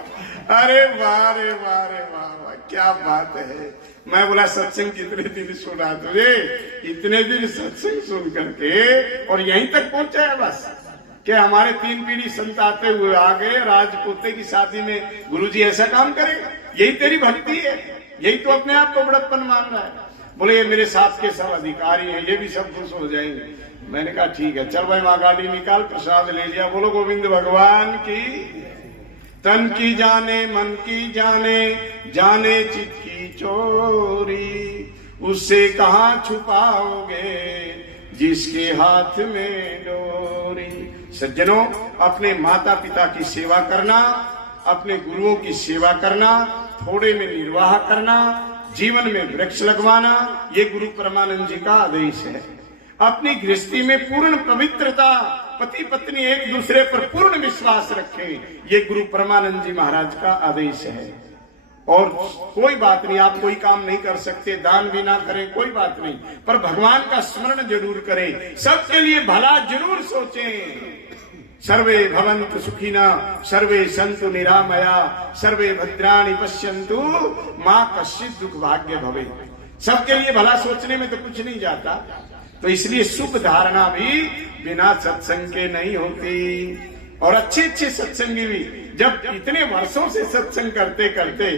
अरे वाह, अरे वाह, अरे वाह, क्या बात है। मैं बोला सत्संग कितने दिन सुना तुझे? इतने दिन सत्संग सुन करके और यहीं तक पहुंचा है बस कि हमारे 3 पीढ़ी संत आते हुए आ गए, राजपूते की शादी में गुरुजी ऐसा काम करेगा? यही तेरी भक्ति है? यही तो अपने आप को बड़प्पन मान रहा है। बोले ये मेरे साथ के सब अधिकारी हैं, ये भी सब खुश हो जाएंगे। मैंने कहा ठीक है, चल भाई वहां गाड़ी निकाल, प्रसाद ले लिया। बोलो गोविंद भगवान की। तन की जाने मन की जाने, जाने चित की चोरी, उससे कहाँ छुपाओगे जिसके हाथ में डोरी। सज्जनों, अपने माता पिता की सेवा करना, अपने गुरुओं की सेवा करना, थोड़े में निर्वाह करना, जीवन में वृक्ष लगवाना, ये गुरु परमानंद जी का आदेश है। अपनी गृहस्थी में पूर्ण पवित्रता, पति पत्नी एक दूसरे पर पूर्ण विश्वास रखें, ये गुरु परमानंद जी महाराज का आदेश है। और कोई बात नहीं, आप कोई काम नहीं कर सकते, दान भी ना करें, कोई बात नहीं, पर भगवान का स्मरण जरूर करें, सबके लिए भला जरूर सोचें। सर्वे भवन्तु सुखिना, सर्वे सन्तु निरामया, सर्वे भद्राणि पश्यन्तु, मां कश्चित् दुख भाग्य भवे। सबके लिए भला सोचने में तो कुछ नहीं जाता, तो इसलिए शुभ धारणा भी बिना सत्संग के नहीं होती। और अच्छे अच्छे सत्संगी भी जब इतने वर्षों से सत्संग करते करते,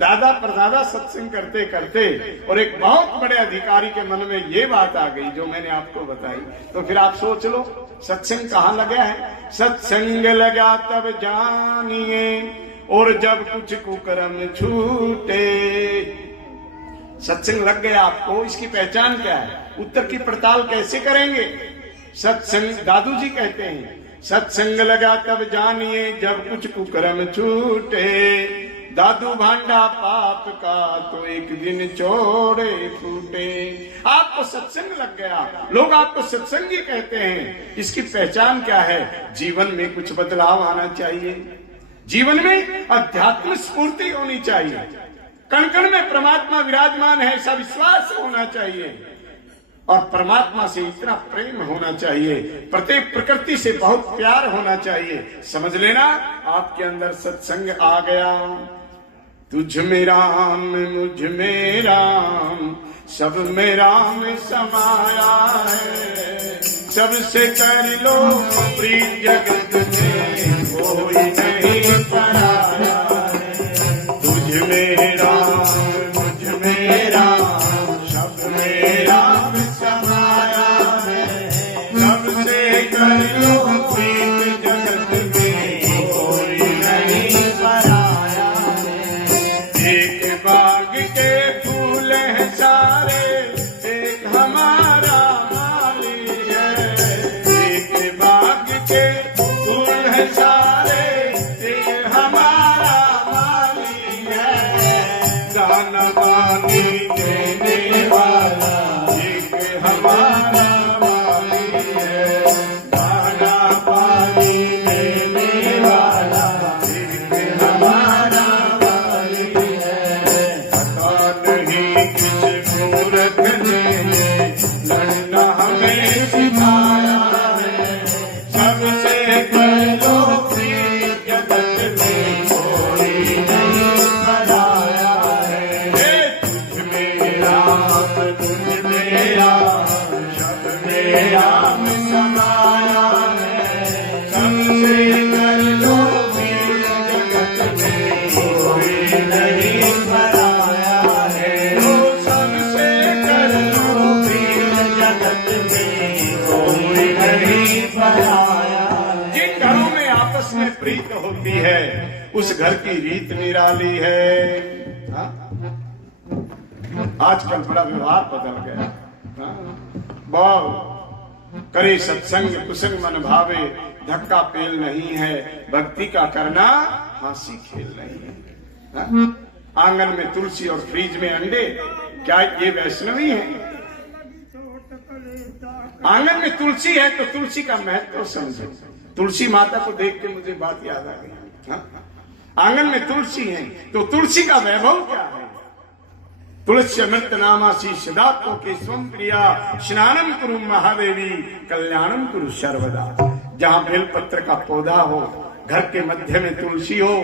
दादा परदादा सत्संग करते करते, और एक बहुत बड़े अधिकारी के मन में ये बात आ गई जो मैंने आपको बताई, तो फिर आप सोच लो सत्संग कहाँ लगा है। सत्संग लगा तब जानिए, और जब कुछ कुकर्म छूटे। सत्संग लग गया आपको, इसकी पहचान क्या है, उत्तर की पड़ताल कैसे करेंगे? सत्संग, दादू जी कहते हैं, सत्संग लगा तब जानिए जब कुछ कुकर्म छूटे। दादू भांडा पाप का तो एक दिन चोरे फूटे। आपको सत्संग लग गया, लोग आपको सत्संगी कहते हैं, इसकी पहचान क्या है? जीवन में कुछ बदलाव आना चाहिए, जीवन में अध्यात्म स्फूर्ति होनी चाहिए, कण कण में परमात्मा विराजमान है ऐसा विश्वास होना चाहिए, और परमात्मा से इतना प्रेम होना चाहिए, प्रत्येक प्रकृति से बहुत प्यार होना चाहिए। समझ लेना आपके अंदर सत्संग आ गया। तुझ में राम मुझ में राम, सब में राम समाया है। सबसे कर लो प्रीत जगत में, कोई नहीं पराया है। तुझ में जगत में कोई नहीं पराया है। तुझ में राम तुझ में राम शब्द में राम समाया है। सबसे कर लो वीर जगत में कोई नहीं पराया है। सबसे कर लो वीर जगत में कोई नहीं पराया। जिन घरों में आपस में प्रीत होती है उस घर की रीत निराली है। हाँ? आजकल बड़ा व्यवहार बदल गया। हाँ? बहुत करे सत्संग कुसंग मन भावे, धक्का पेल नहीं है, भक्ति का करना हंसी खेल नहीं है। हाँ? आंगन में तुलसी और फ्रिज में अंडे, क्या ये वैष्णवी है? आंगन में तुलसी है तो तुलसी का महत्व समझो। तुलसी माता को देख के मुझे बात याद आ गई। हाँ? आंगन में तुलसी है तो तुलसी का वैभव क्या है? तुलसी अमृत नामासी सदा तो के स्वम प्रिया, स्नानम कुरु महादेवी कल्याणम कुरु सर्वदा। जहां बेलपत्र का पौधा हो, घर के मध्य में तुलसी हो,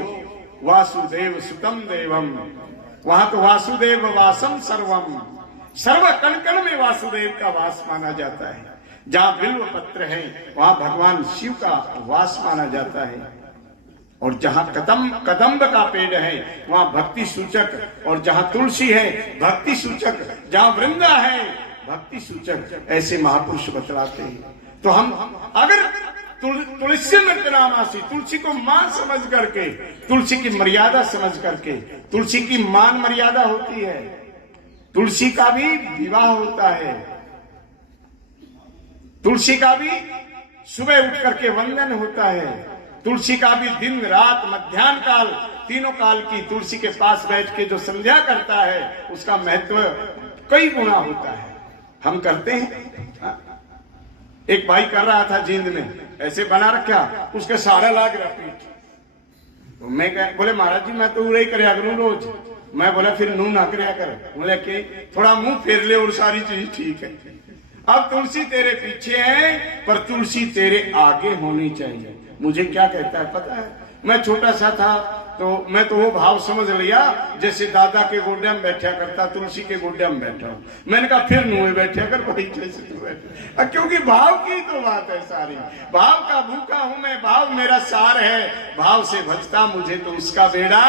वासुदेव सुतम देवम, वहां तो वासुदेव वासम सर्वम, सर्व कण कण में वासुदेव का वास माना जाता है। जहां बिल्व पत्र है वहां भगवान शिव का वास माना जाता है। और जहां कदम्ब का पेड़ है वहां भक्ति सूचक, और जहां तुलसी है भक्ति सूचक, जहां वृंदा है भक्ति सूचक, ऐसे महापुरुष बतलाते हैं। तो हम अगर तुलसी में नामासी, तुलसी को मां समझ करके, तुलसी की मर्यादा समझ करके, तुलसी की मान मर्यादा होती है, तुलसी का भी विवाह होता है, तुलसी का भी सुबह उठ करके वंदन होता है, तुलसी का भी दिन रात मध्याह्न काल तीनों काल की तुलसी के पास बैठ के जो संध्या करता है उसका महत्व कई गुना होता है। हम करते हैं। एक भाई कर रहा था जींद में, ऐसे बना रखा, उसके सारा लाग रहा पीठ। तो मैं बोले महाराज जी मैं तो उड़े करया करूं रोज। मैं बोला फिर नू ना करया कर। बोले कि थोड़ा मुंह फेर ले और सारी चीज ठीक है। अब तुलसी तेरे पीछे है पर तुलसी तेरे आगे होनी चाहिए। मुझे क्या कहता है पता है? मैं छोटा सा था तो मैं तो वो भाव समझ लिया जैसे दादा के गोड्या में बैठा करता, तुलसी के गोड्या में बैठा हूं। मैंने कहा फिर नुए बैठा कर वही जैसे तू बैठा, क्योंकि भाव की तो बात है सारी। भाव का भूखा हूं मैं, भाव मेरा सार है, भाव से भजता मुझे तो उसका बेड़ा।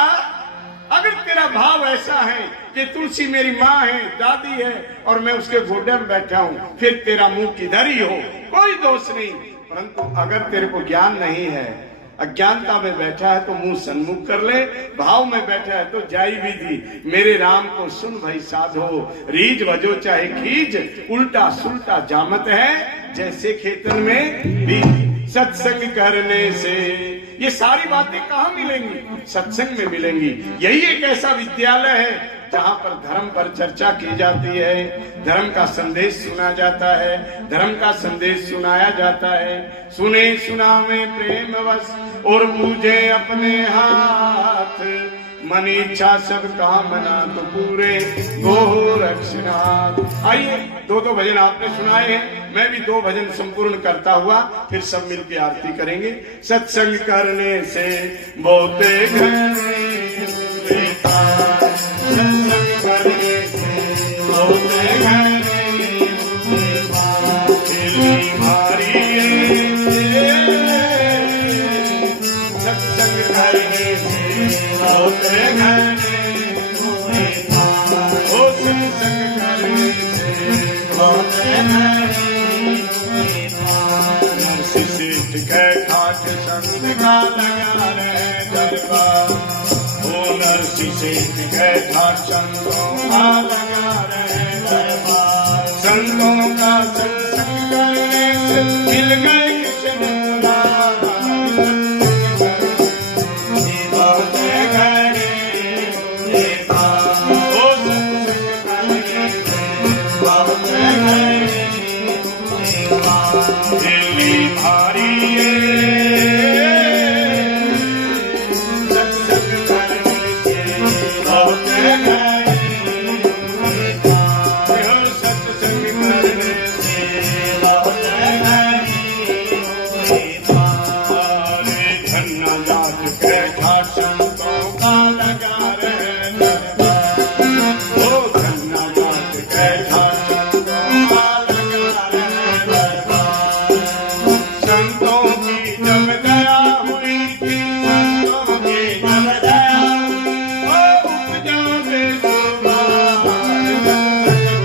अगर तेरा भाव ऐसा है कि तुलसी मेरी माँ है, दादी है और मैं उसके गोड्या में बैठा हूं, फिर तेरा मुंह किधर ही हो, कोई दोष नहीं। परंतु अगर तेरे को ज्ञान नहीं है, अज्ञानता में बैठा है तो मुंह सन्मुख कर ले, भाव में बैठा है तो जाई विधि। मेरे राम को सुन भाई साधो, रीज वजो चाहे खींच, उल्टा सुल्टा जामत है जैसे खेतन में बीज। सत्संग करने से ये सारी बातें कहाँ मिलेंगी? सत्संग में मिलेंगी। यही एक ऐसा विद्यालय है जहाँ पर धर्म पर चर्चा की जाती है, धर्म का संदेश सुना जाता है, धर्म का संदेश सुनाया जाता है। सुने सुनावे प्रेम वश और पूजे अपने हाथ, मन इच्छा सब कामना तो पूरे गोरक्षनाथ। आइए दो भजन आपने सुनाए हैं, मैं भी 2 भजन संपूर्ण करता हुआ फिर सब मिलकर आरती करेंगे। सत्संग करने से बहुते घने सत्संग करने से बहुते घने भारी, सत्संग करने से बहुते घने ओ सत्संग करने से बहुते घने। नरसिंह के ठाठ संग का लगा रहे दरबार, ओ नरसिंह के ठाठ संगों का लगा रहे दरबार। संगों का सत्संग करने से मिल गए कृष्ण कैसा संतों का लगा रहे दरबार। ओ धन्यवाद कैसा संतों का लगा रहे दरबार। संतों की जब दया हुई थी, संतों की जब दया उपजा बेसुमार। सत्संग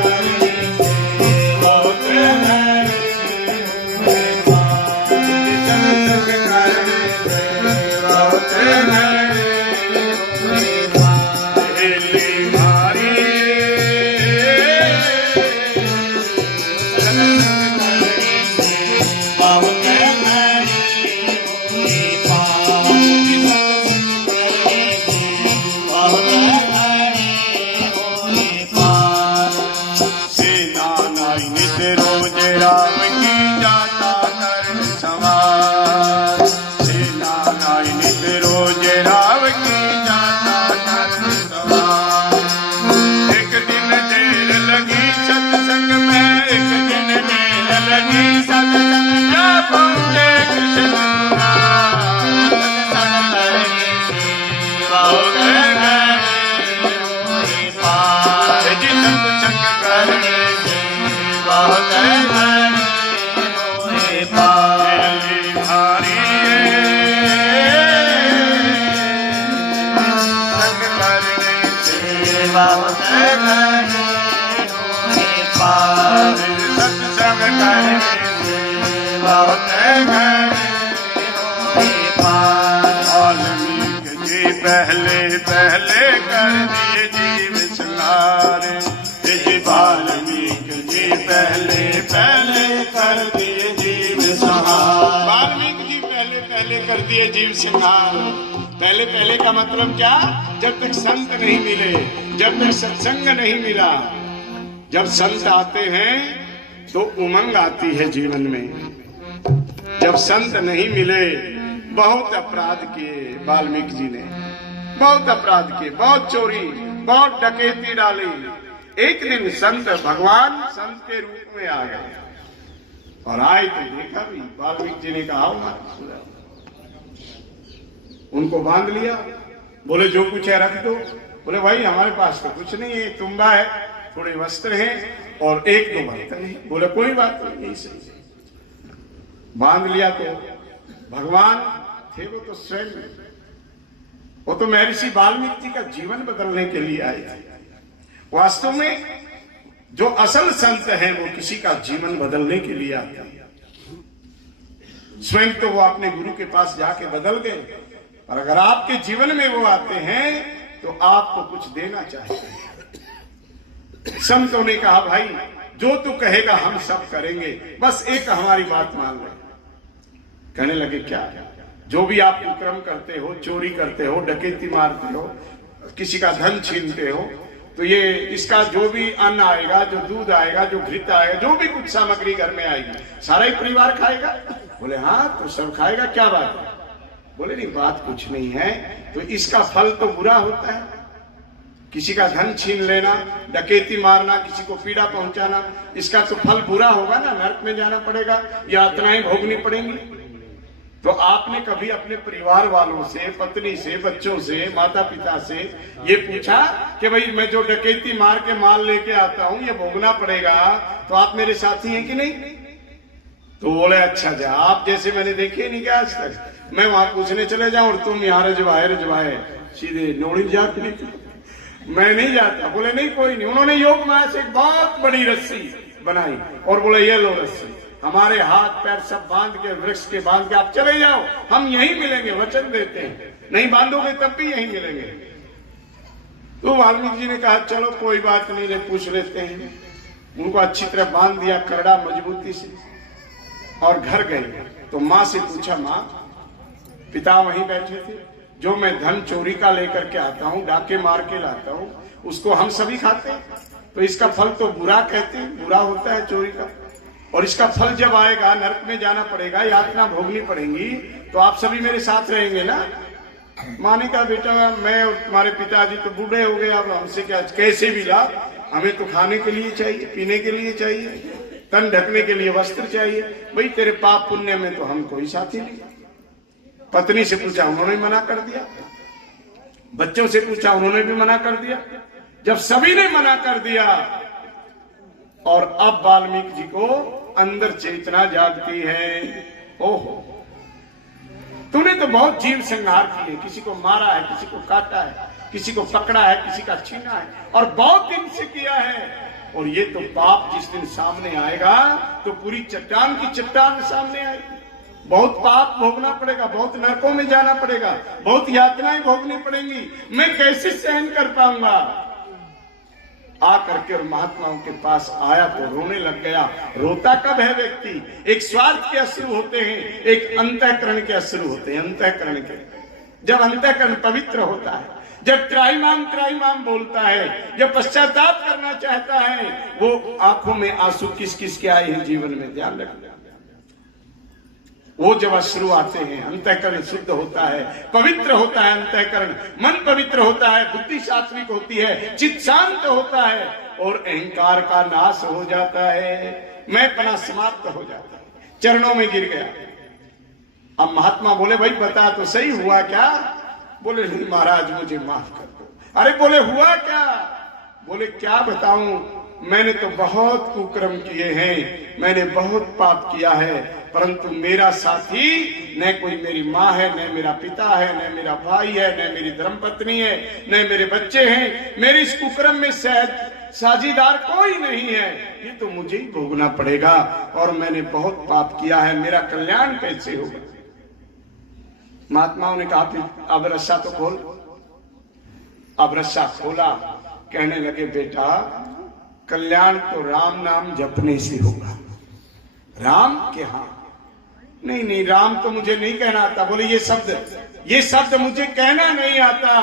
करने से होते हैं सत्संग करने से होते हैं दिल्ली मारी। सत्संग करने से होते हैं सेना नाई नित रोज राम की जाता कर सवार। सेना नाई नित रोज राम की जाता कर सवार। एक दिन देर लगी सत्संग में, एक दिन देर लगी सत्संग में पहुंचे कृष्ण सत्संग करने से हो गए पार। जी सत्संग करने से बहुत भारी भारी संग करने से बहुत पार। सत्संग करने से बहुत वाल्मीकि जी पहले पहले कर दिए जीव संहार। जी वाल्मीकि जी पहले पहले कर दिए जीव संहार। वाल्मीकि जी पहले पहले कर दिए जीव संहार। पहले पहले का मतलब क्या? जब तक संत नहीं मिले, जब तक सत्संग नहीं मिला। जब संत आते हैं तो उमंग आती है जीवन में। जब संत नहीं मिले, बहुत अपराध किए वाल्मीकि जी ने, बहुत अपराध किए, बहुत चोरी, बहुत डकैती डाली। एक दिन संत भगवान संत के रूप में आ गए और आए तो देखा भी। वाल्मीकि जी ने कहा उनको बांध लिया। बोले जो कुछ है रख दो। बोले भाई हमारे पास तो कुछ नहीं है, तुम्बा है, थोड़े वस्त्र हैं और एक दो बर्तन है। बोले कोई बात नहीं, यही सही। बांध लिया तो भगवान थे वो तो स्वयं, वो तो महर्षि वाल्मीकि जी का जीवन बदलने के लिए आए थे। वास्तव में जो असल संत हैं वो किसी का जीवन बदलने के लिए आते हैं। स्वयं तो वो अपने गुरु के पास जाके बदल गए, और अगर आपके जीवन में वो आते हैं तो आपको कुछ देना चाहिए। संतों ने कहा भाई जो तू कहेगा हम सब करेंगे, बस एक हमारी बात मान ले। कहने लगे क्या? जो भी आप कुकर्म करते हो, चोरी करते हो, डकैती मारते हो, किसी का धन छीनते हो, तो ये इसका जो भी अन्न आएगा, जो दूध आएगा, जो घृत आएगा, जो भी कुछ सामग्री घर में आएगी, सारा ही परिवार खाएगा। बोले हाँ तो सब खाएगा, क्या बात है? बोले नहीं बात कुछ नहीं है, तो इसका फल तो बुरा होता है। किसी का धन छीन लेना, डकैती मारना, किसी को पीड़ा पहुंचाना, इसका तो फल बुरा होगा ना, नरक में जाना पड़ेगा, यातनाएं भोगनी पड़ेंगी। तो आपने कभी अपने परिवार वालों से, पत्नी से, बच्चों से, माता पिता से ये पूछा कि भाई मैं जो डकैती मार के माल लेके आता हूं ये भोगना पड़ेगा, तो आप मेरे साथी हैं कि नहीं? तो बोले अच्छा जा, आप जैसे मैंने देखे नहीं क्या आज तक। मैं वहां पूछने चले जाऊं और तुम यहाँ रजवाए सीधे नोड़ी जाते नहीं, मैं नहीं जाता। बोले नहीं कोई नहीं। उन्होंने योग माया से एक बहुत बड़ी रस्सी बनाई और बोले ये लो रस्सी, हमारे हाथ पैर सब बांध के, वृक्ष के बांध के आप चले जाओ, हम यहीं मिलेंगे, वचन देते हैं, नहीं बांधोगे तब भी यहीं मिलेंगे। तो वाल्मीकि जी ने कहा चलो कोई बात नहीं, पूछ लेते हैं। उनको अच्छी तरह बांध दिया करड़ा मजबूती से और घर गए। तो माँ से पूछा, माँ पिता वहीं बैठे थे, जो मैं धन चोरी का लेकर के आता हूँ, डाके मार के लाता हूँ, उसको हम सभी खाते हैं, तो इसका फल तो बुरा कहते हैं, बुरा होता है चोरी का, और इसका फल जब आएगा नरक में जाना पड़ेगा, यातना भोगनी पड़ेगी, तो आप सभी मेरे साथ रहेंगे ना? माने का बेटा मैं और तुम्हारे पिताजी तो बूढ़े हो गए, अब हमसे क्या, कैसे भी ला, हमें तो खाने के लिए चाहिए, पीने के लिए चाहिए, तन ढकने के लिए वस्त्र चाहिए, भाई तेरे पाप पुण्य में तो हम कोई साथी नहीं। पत्नी से पूछा, उन्होंने भी मना कर दिया। बच्चों से पूछा, उन्होंने भी मना कर दिया। जब सभी ने मना कर दिया और अब वाल्मीकि जी को अंदर चेतना जागती है, ओहो, तूने तो बहुत जीव संहार किए, किसी को मारा है, किसी को काटा है, किसी को पकड़ा है, किसी का छीना है, और बहुत दिन से किया है। और ये तो पाप जिस दिन सामने आएगा तो पूरी चट्टान की चट्टान सामने आएगी। बहुत पाप भोगना पड़ेगा, बहुत नरकों में जाना पड़ेगा, बहुत यातनाएं भोगनी पड़ेंगी। मैं कैसे सहन कर पाऊंगा? आकर के और महात्माओं के पास आया तो रोने लग गया। रोता कब है व्यक्ति? एक स्वार्थ के अश्रु होते हैं, एक अंतःकरण के अश्रु होते हैं। अंतःकरण के, जब अंतःकरण पवित्र होता है, जब त्राईमाम त्राईमाम बोलता है, जब पश्चाताप करना चाहता है, वो आंखों में आंसू किस किस के आए हैं जीवन में, ध्यान रखना। वो जब अश्रु आते हैं, अंतःकरण शुद्ध होता है, पवित्र होता है अंतःकरण, मन पवित्र होता है, बुद्धि सात्विक होती है, चित्त शांत होता है और अहंकार का नाश हो जाता है, मैंपना समाप्त हो जाता है, चरणों में गिर गया। अब महात्मा बोले, भाई बता तो सही, हुआ क्या? बोले, नहीं महाराज मुझे माफ कर दो। अरे बोले, हुआ क्या? बोले, क्या बताऊं, मैंने तो बहुत कुकर्म किए हैं, मैंने बहुत पाप किया है, परंतु मेरा साथी न कोई मेरी माँ है, न मेरा पिता है, न मेरा भाई है, न मेरी धर्मपत्नी है, न मेरे बच्चे हैं। मेरे इस कुकर्म में साझीदार कोई नहीं है। ये तो मुझे ही भोगना पड़ेगा और मैंने बहुत पाप किया है, मेरा कल्याण कैसे होगा? महात्माओं ने कहा, अब रस्सा तो खोल। अब रस्सा खोला, कहने लगे, बेटा कल्याण तो राम नाम जपने से होगा। राम के, हाँ, नहीं नहीं, राम तो मुझे नहीं कहना आता। बोले, ये शब्द मुझे कहना नहीं आता,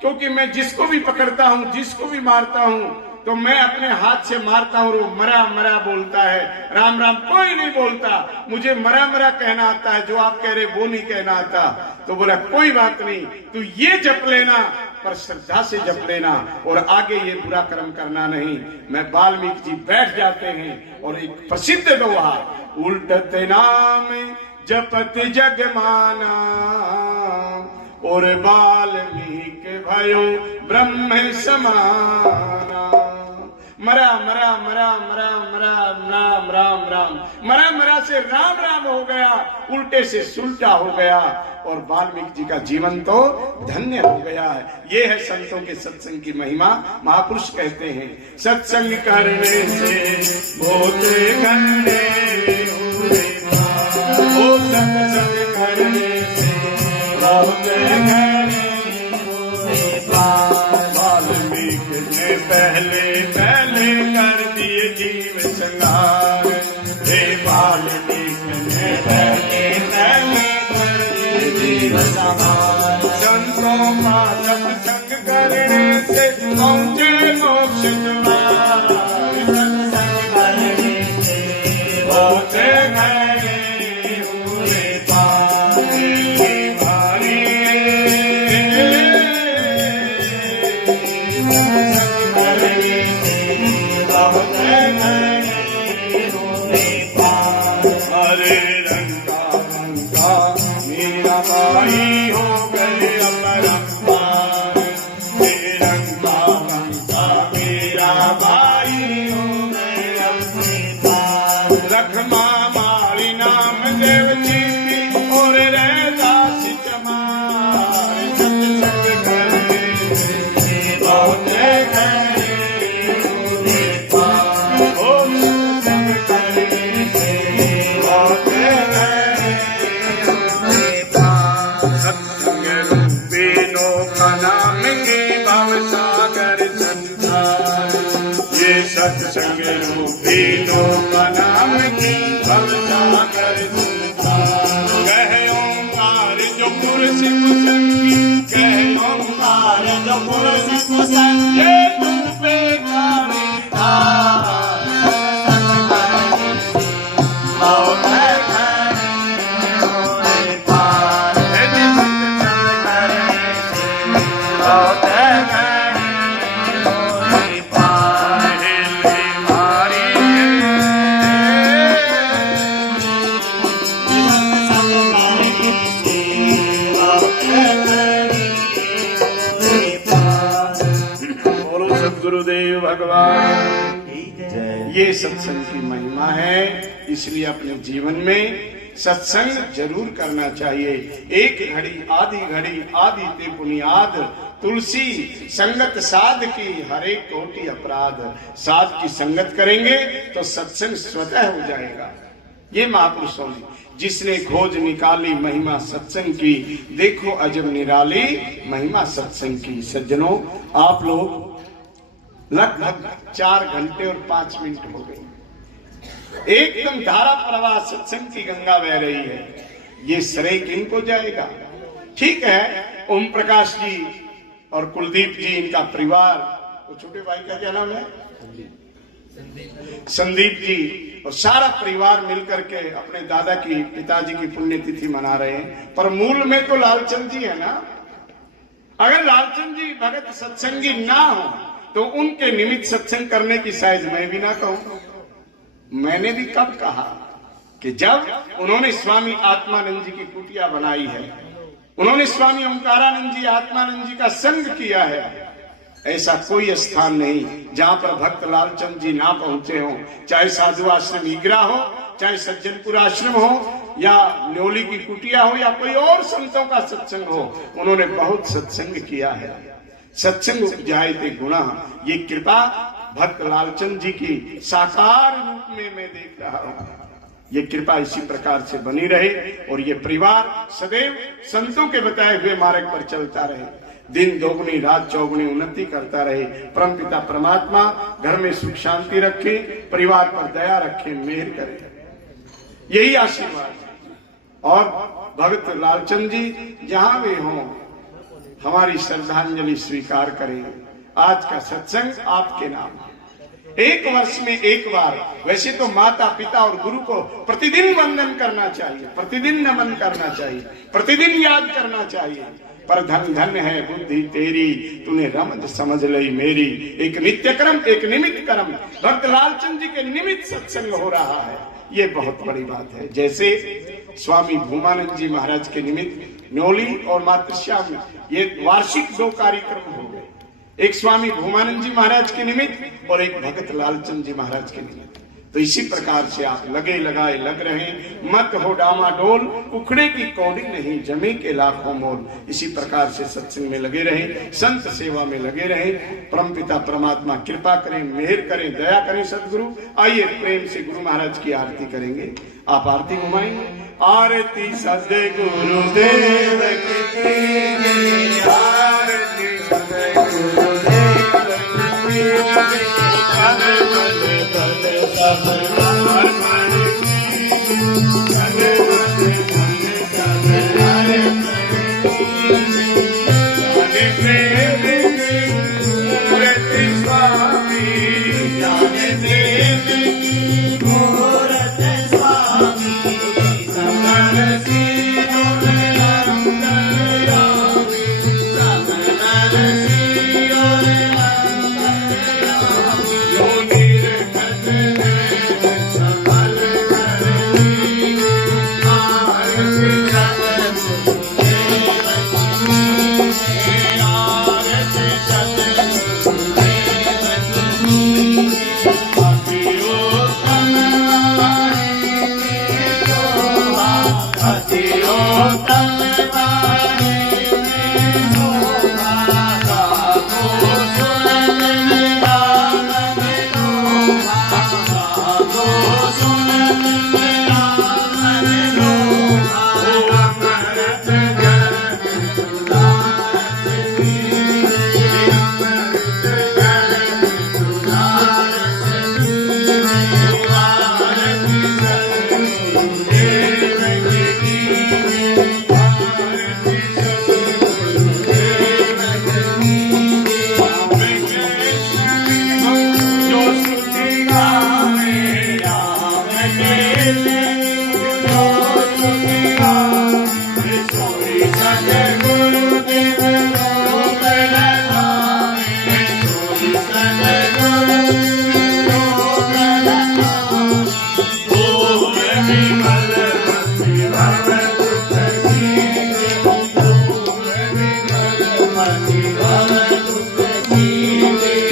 क्योंकि मैं जिसको भी पकड़ता हूं, जिसको भी मारता हूं, तो मैं अपने हाथ से मारता हूं, वो मरा मरा बोलता है, राम राम कोई नहीं बोलता। मुझे मरा मरा कहना आता है, जो आप कह रहे वो नहीं कहना आता। तो बोला, कोई बात नहीं, तू ये जप लेना, पर श्रद्धा से जप लेना, और आगे ये बुरा कर्म करना नहीं। मैं वाल्मीकि जी बैठ जाते हैं और एक प्रसिद्ध दोहा, उल्टत नाम जपत जग माना, और वाल्मीकि भयो ब्रह्म समाना। मरा मरा मरा मरा मरा राम राम राम, मरा मरा से राम राम हो गया, उल्टे से सुलटा हो गया, और वाल्मीकि जी का जीवन तो धन्य हो गया है। ये है संतों के सत्संग की महिमा। महापुरुष कहते हैं, सत्संग करने से होते घंटे, ओ सत्संग करने से होते घंटे। वाल्मीकि ने पहले कर दिए जीव संहार, हे वाल्मीकि ने पहले कर दिए जीव संहार। संतों का सत्संग करने से पहुंचे मोक्ष द्वार, सत्संग करने से होते घरे हुए पार। भारी हरे रंगा मीरा बाई हो गए अपरंपार, रंगा मीरा बाई हो गए अपरंपार। रखमा मारी नाम देव जी और रहदास चमार, सत्संग करने से बहुत सत्संग रूपी लोक नाम की भवसागर संसार। कहे ओंकार जो पुरुष कुसंगी, कहे ओंकार जो पुरुष कुसंगी, ये तुम पे कामिता सदगुरुदेव भगवान ये सत्संग की महिमा है। इसलिए अपने जीवन में सत्संग जरूर करना चाहिए। एक घड़ी आदि ते बुनियाद, तुलसी संगत साध की हरे कोटि अपराध। साध की संगत करेंगे तो सत्संग स्वतः हो जाएगा। ये महापुरुषों ने जिसने खोज निकाली महिमा सत्संग की, देखो अजब निराली महिमा सत्संग की। सज्जनों, आप लोग लगभग 4 घंटे और 5 मिनट हो गए, एकदम धारा प्रवाह सत्संग की गंगा बह रही है। ये श्रेय किनको जाएगा? ठीक है, ओम प्रकाश जी और कुलदीप जी, इनका परिवार, वो छोटे भाई का क्या नाम है, संदीप जी, और सारा परिवार मिलकर के अपने दादा की, पिताजी की पुण्यतिथि मना रहे हैं। पर मूल में तो लालचंद जी है ना। अगर लालचंद जी भगत सत्संगी ना हो तो उनके निमित्त सत्संग करने की शायद मैं भी ना कहूं। मैंने भी कब कहा कि जब उन्होंने स्वामी आत्मानंद जी की कुटिया बनाई है, उन्होंने स्वामी ओंकारानंद जी, आत्मानंद जी का संग किया है। ऐसा कोई स्थान नहीं जहां पर भक्त लालचंद जी ना पहुंचे हो, चाहे साधु आश्रम ईगरा हो, चाहे सज्जनपुर आश्रम हो, या न्योली की कुटिया हो, या कोई और संतों का सत्संग हो। उन्होंने बहुत सत्संग किया है। सत्संग उपजायते गुणा, ये कृपा भक्त लालचंद जी की साकार रूप में मैं देख रहा हूं। ये कृपा इसी प्रकार से बनी रहे और ये परिवार सदैव संतों के बताए हुए मार्ग पर चलता रहे, दिन दोगुनी रात चौगुनी उन्नति करता रहे। परमपिता परमात्मा घर में सुख शांति रखे, परिवार पर दया रखे, मेहर करे, यही आशीर्वाद है। और भक्त लालचंद जी जहां वे हों, हमारी श्रद्धांजलि स्वीकार करें। आज का सत्संग आपके नाम है। एक वर्ष में एक बार, वैसे तो माता पिता और गुरु को प्रतिदिन वंदन करना चाहिए, प्रतिदिन नमन करना चाहिए, प्रतिदिन याद करना चाहिए। पर धन धन है बुद्धि तेरी, तूने रमज समझ लई मेरी। एक नित्य कर्म, एक निमित्त कर्म, भक्त लालचंद जी के निमित्त सत्संग हो रहा है, ये बहुत बड़ी बात है। जैसे स्वामी भूमानंद जी महाराज के निमित्त न्योली और मातृश्याम में ये वार्षिक 2 कार्यक्रम हो गए, एक स्वामी भूमानंद जी महाराज के निमित्त और एक भगत लालचंद जी महाराज के निमित्त। तो इसी प्रकार से आप लगे लगाए लग रहे, मत हो डामाडोल, उखड़े की कौड़ी नहीं, जमे के लाखों मोल। इसी प्रकार से सत्संग में लगे रहे, संत सेवा में लगे रहे। परमपिता परमात्मा कृपा करें, मेहर करें, दया करें सदगुरु। आइए प्रेम से गुरु महाराज की आरती करेंगे। आप आरती घुमाएंगे। आरती सदगुरु देव की, आरती सदगुरु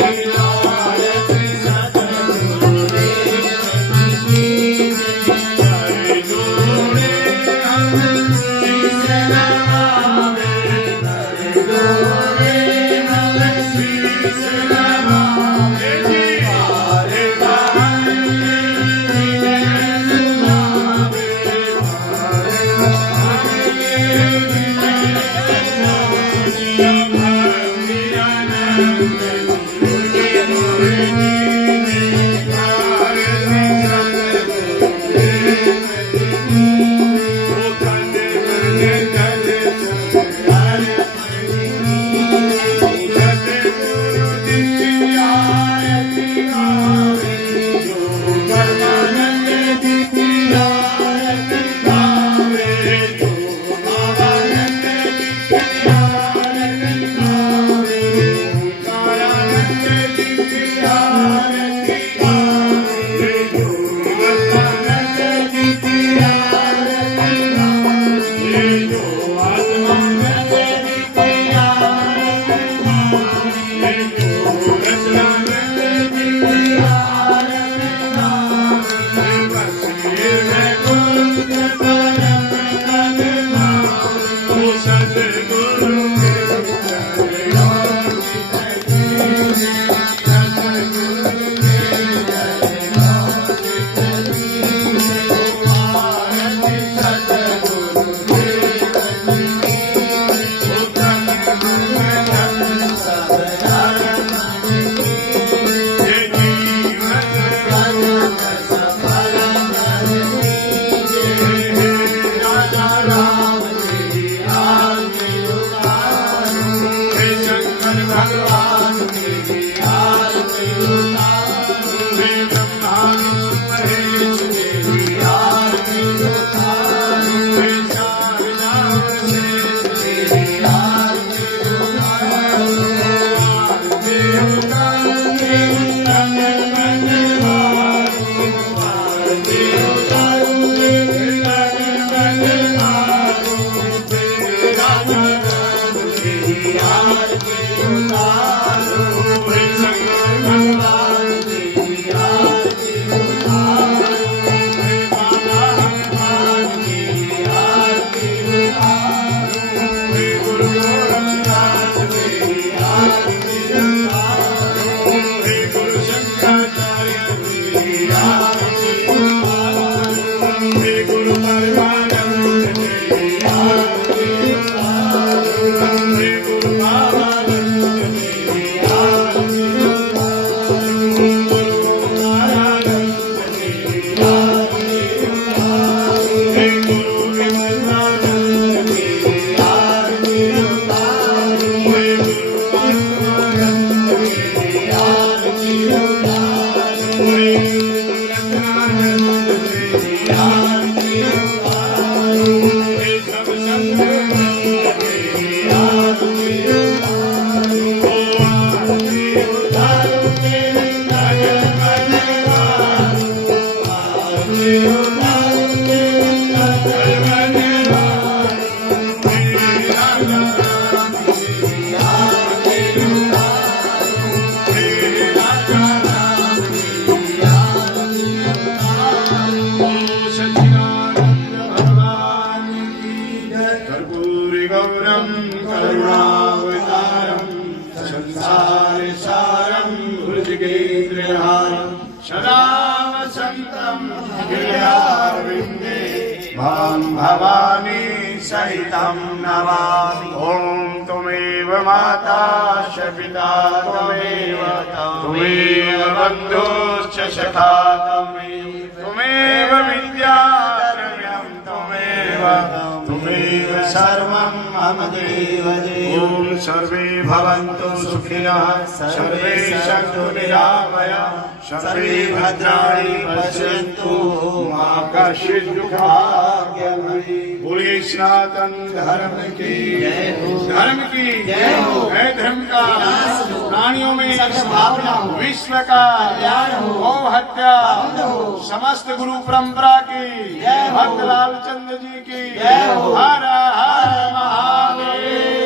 Thank you. उतारो हे शंकर भगवान की आरती उतारो हे बाबा हनुमान की आरती उतारो हे गुरु गोरखनाथ की आरती उतारो हे गुरु शंकराचार्य की आरती उतारो हे गुरु परमानंद की आरती उतारो हे गुरु बाबानंद की आरती उतारो गुरु नारायण की आरती उतारो हे गुरु विमलानंद की आरती उतारो हे गुरु आत्मानंद की आरती उतारो हे गुरु रत्नानंद की आरती उतारो हे सब संत की आरती उतारो आरती उतारो तेरे नगर बनवारो आरती उतारो तेरे नगर बनवारो हे राजा राम की आरती उतारो हे राजा राम की आरती उतारो सच्चिदानंद भगवान की जय कर्पूरी गौरम करुणावतारम संसार सारम भुजगेन्द्रहारम सदा वसंतम हृदयारविंदे भवं भवानी सहितं नमामि ॐ त्वमेव माता च पिता त्वमेव बन्धुश्च सखा त्वमेव विद्या द्रव्यं त्वमेव सर्वं मम देव ॐ सर्वे भवन्तु सुखिनः सर्वे सन्तु निरामयाः सर्वे भद्राणि पश्यन्तु मा कश्चित् दुःखभाग्यं बोलिए सनातन धर्म की धर्म की है धर्म का प्राणियों में विश्व का गौ हत्या समस्त गुरु परंपरा की भक्त लाल चंद्र जी की हर हर महादेव।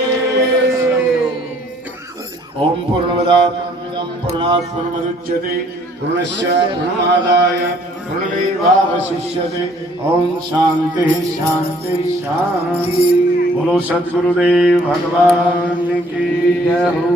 ओम पूर्णमदात् पूर्णात् पूर्णमुदच्यते पूर्णस्य पूर्णमादाय पूर्णमेवावशिष्यते। ओम शांति शांति शांति। बोलो सद्गुरुदेव भगवान की जय हो।